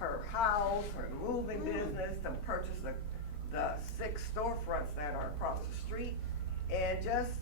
her house, her moving business, to purchase the 6 storefronts that are across the street. And just,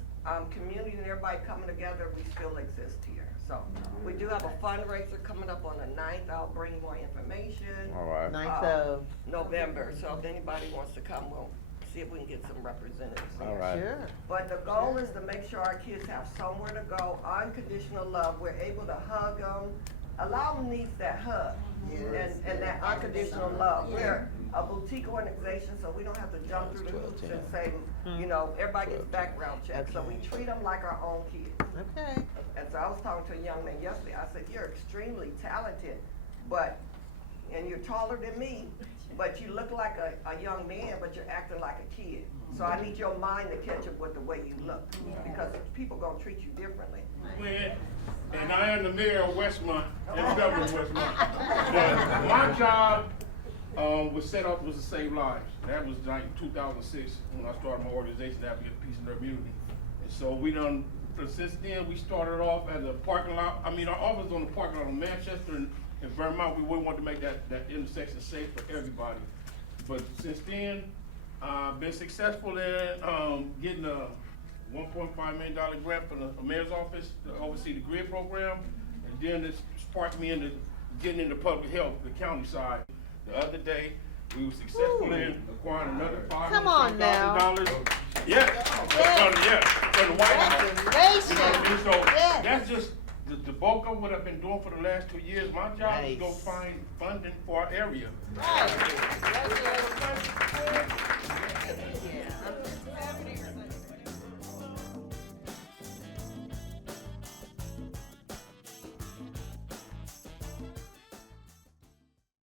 community and everybody coming together, we still exist here. So, we do have a fundraiser coming up on the 9th, I'll bring more information. All right. 9th of November, so if anybody wants to come, we'll see if we can get some representatives here. All right. Sure. But the goal is to make sure our kids have somewhere to go, unconditional love, we're able to hug them. A lot of them needs that hug and that unconditional love. We're a boutique organization, so we don't have to jump through the hoops and say, you know, everybody gets background checks, so we treat them like our own kids. Okay. And so I was talking to a young man yesterday, I said, you're extremely talented, and you're taller than me, but you look like a young man, but you're acting like a kid. So I need your mind to catch up with the way you look, because people gonna treat you differently. And I am the mayor of Westmont, and the governor of Westmont. But my job, was set up was to save lives. That was like in 2006 when I started my organization, Advocate Peace and Community. And so we done, since then, we started off as a parking lot. I mean, our office is on the parking lot in Manchester and Vermont. We really want to make that intersection safe for everybody. But since then, I've been successful in getting a $1.5 million grant from the mayor's office to oversee the grid program. And then it sparked me into getting into public health, the county side. The other day, we were successful in acquiring another $500,000. Yeah, from the White House. You know, and so that's just the bulk of what I've been doing for the last 2 years. My job is to go find funding for our area.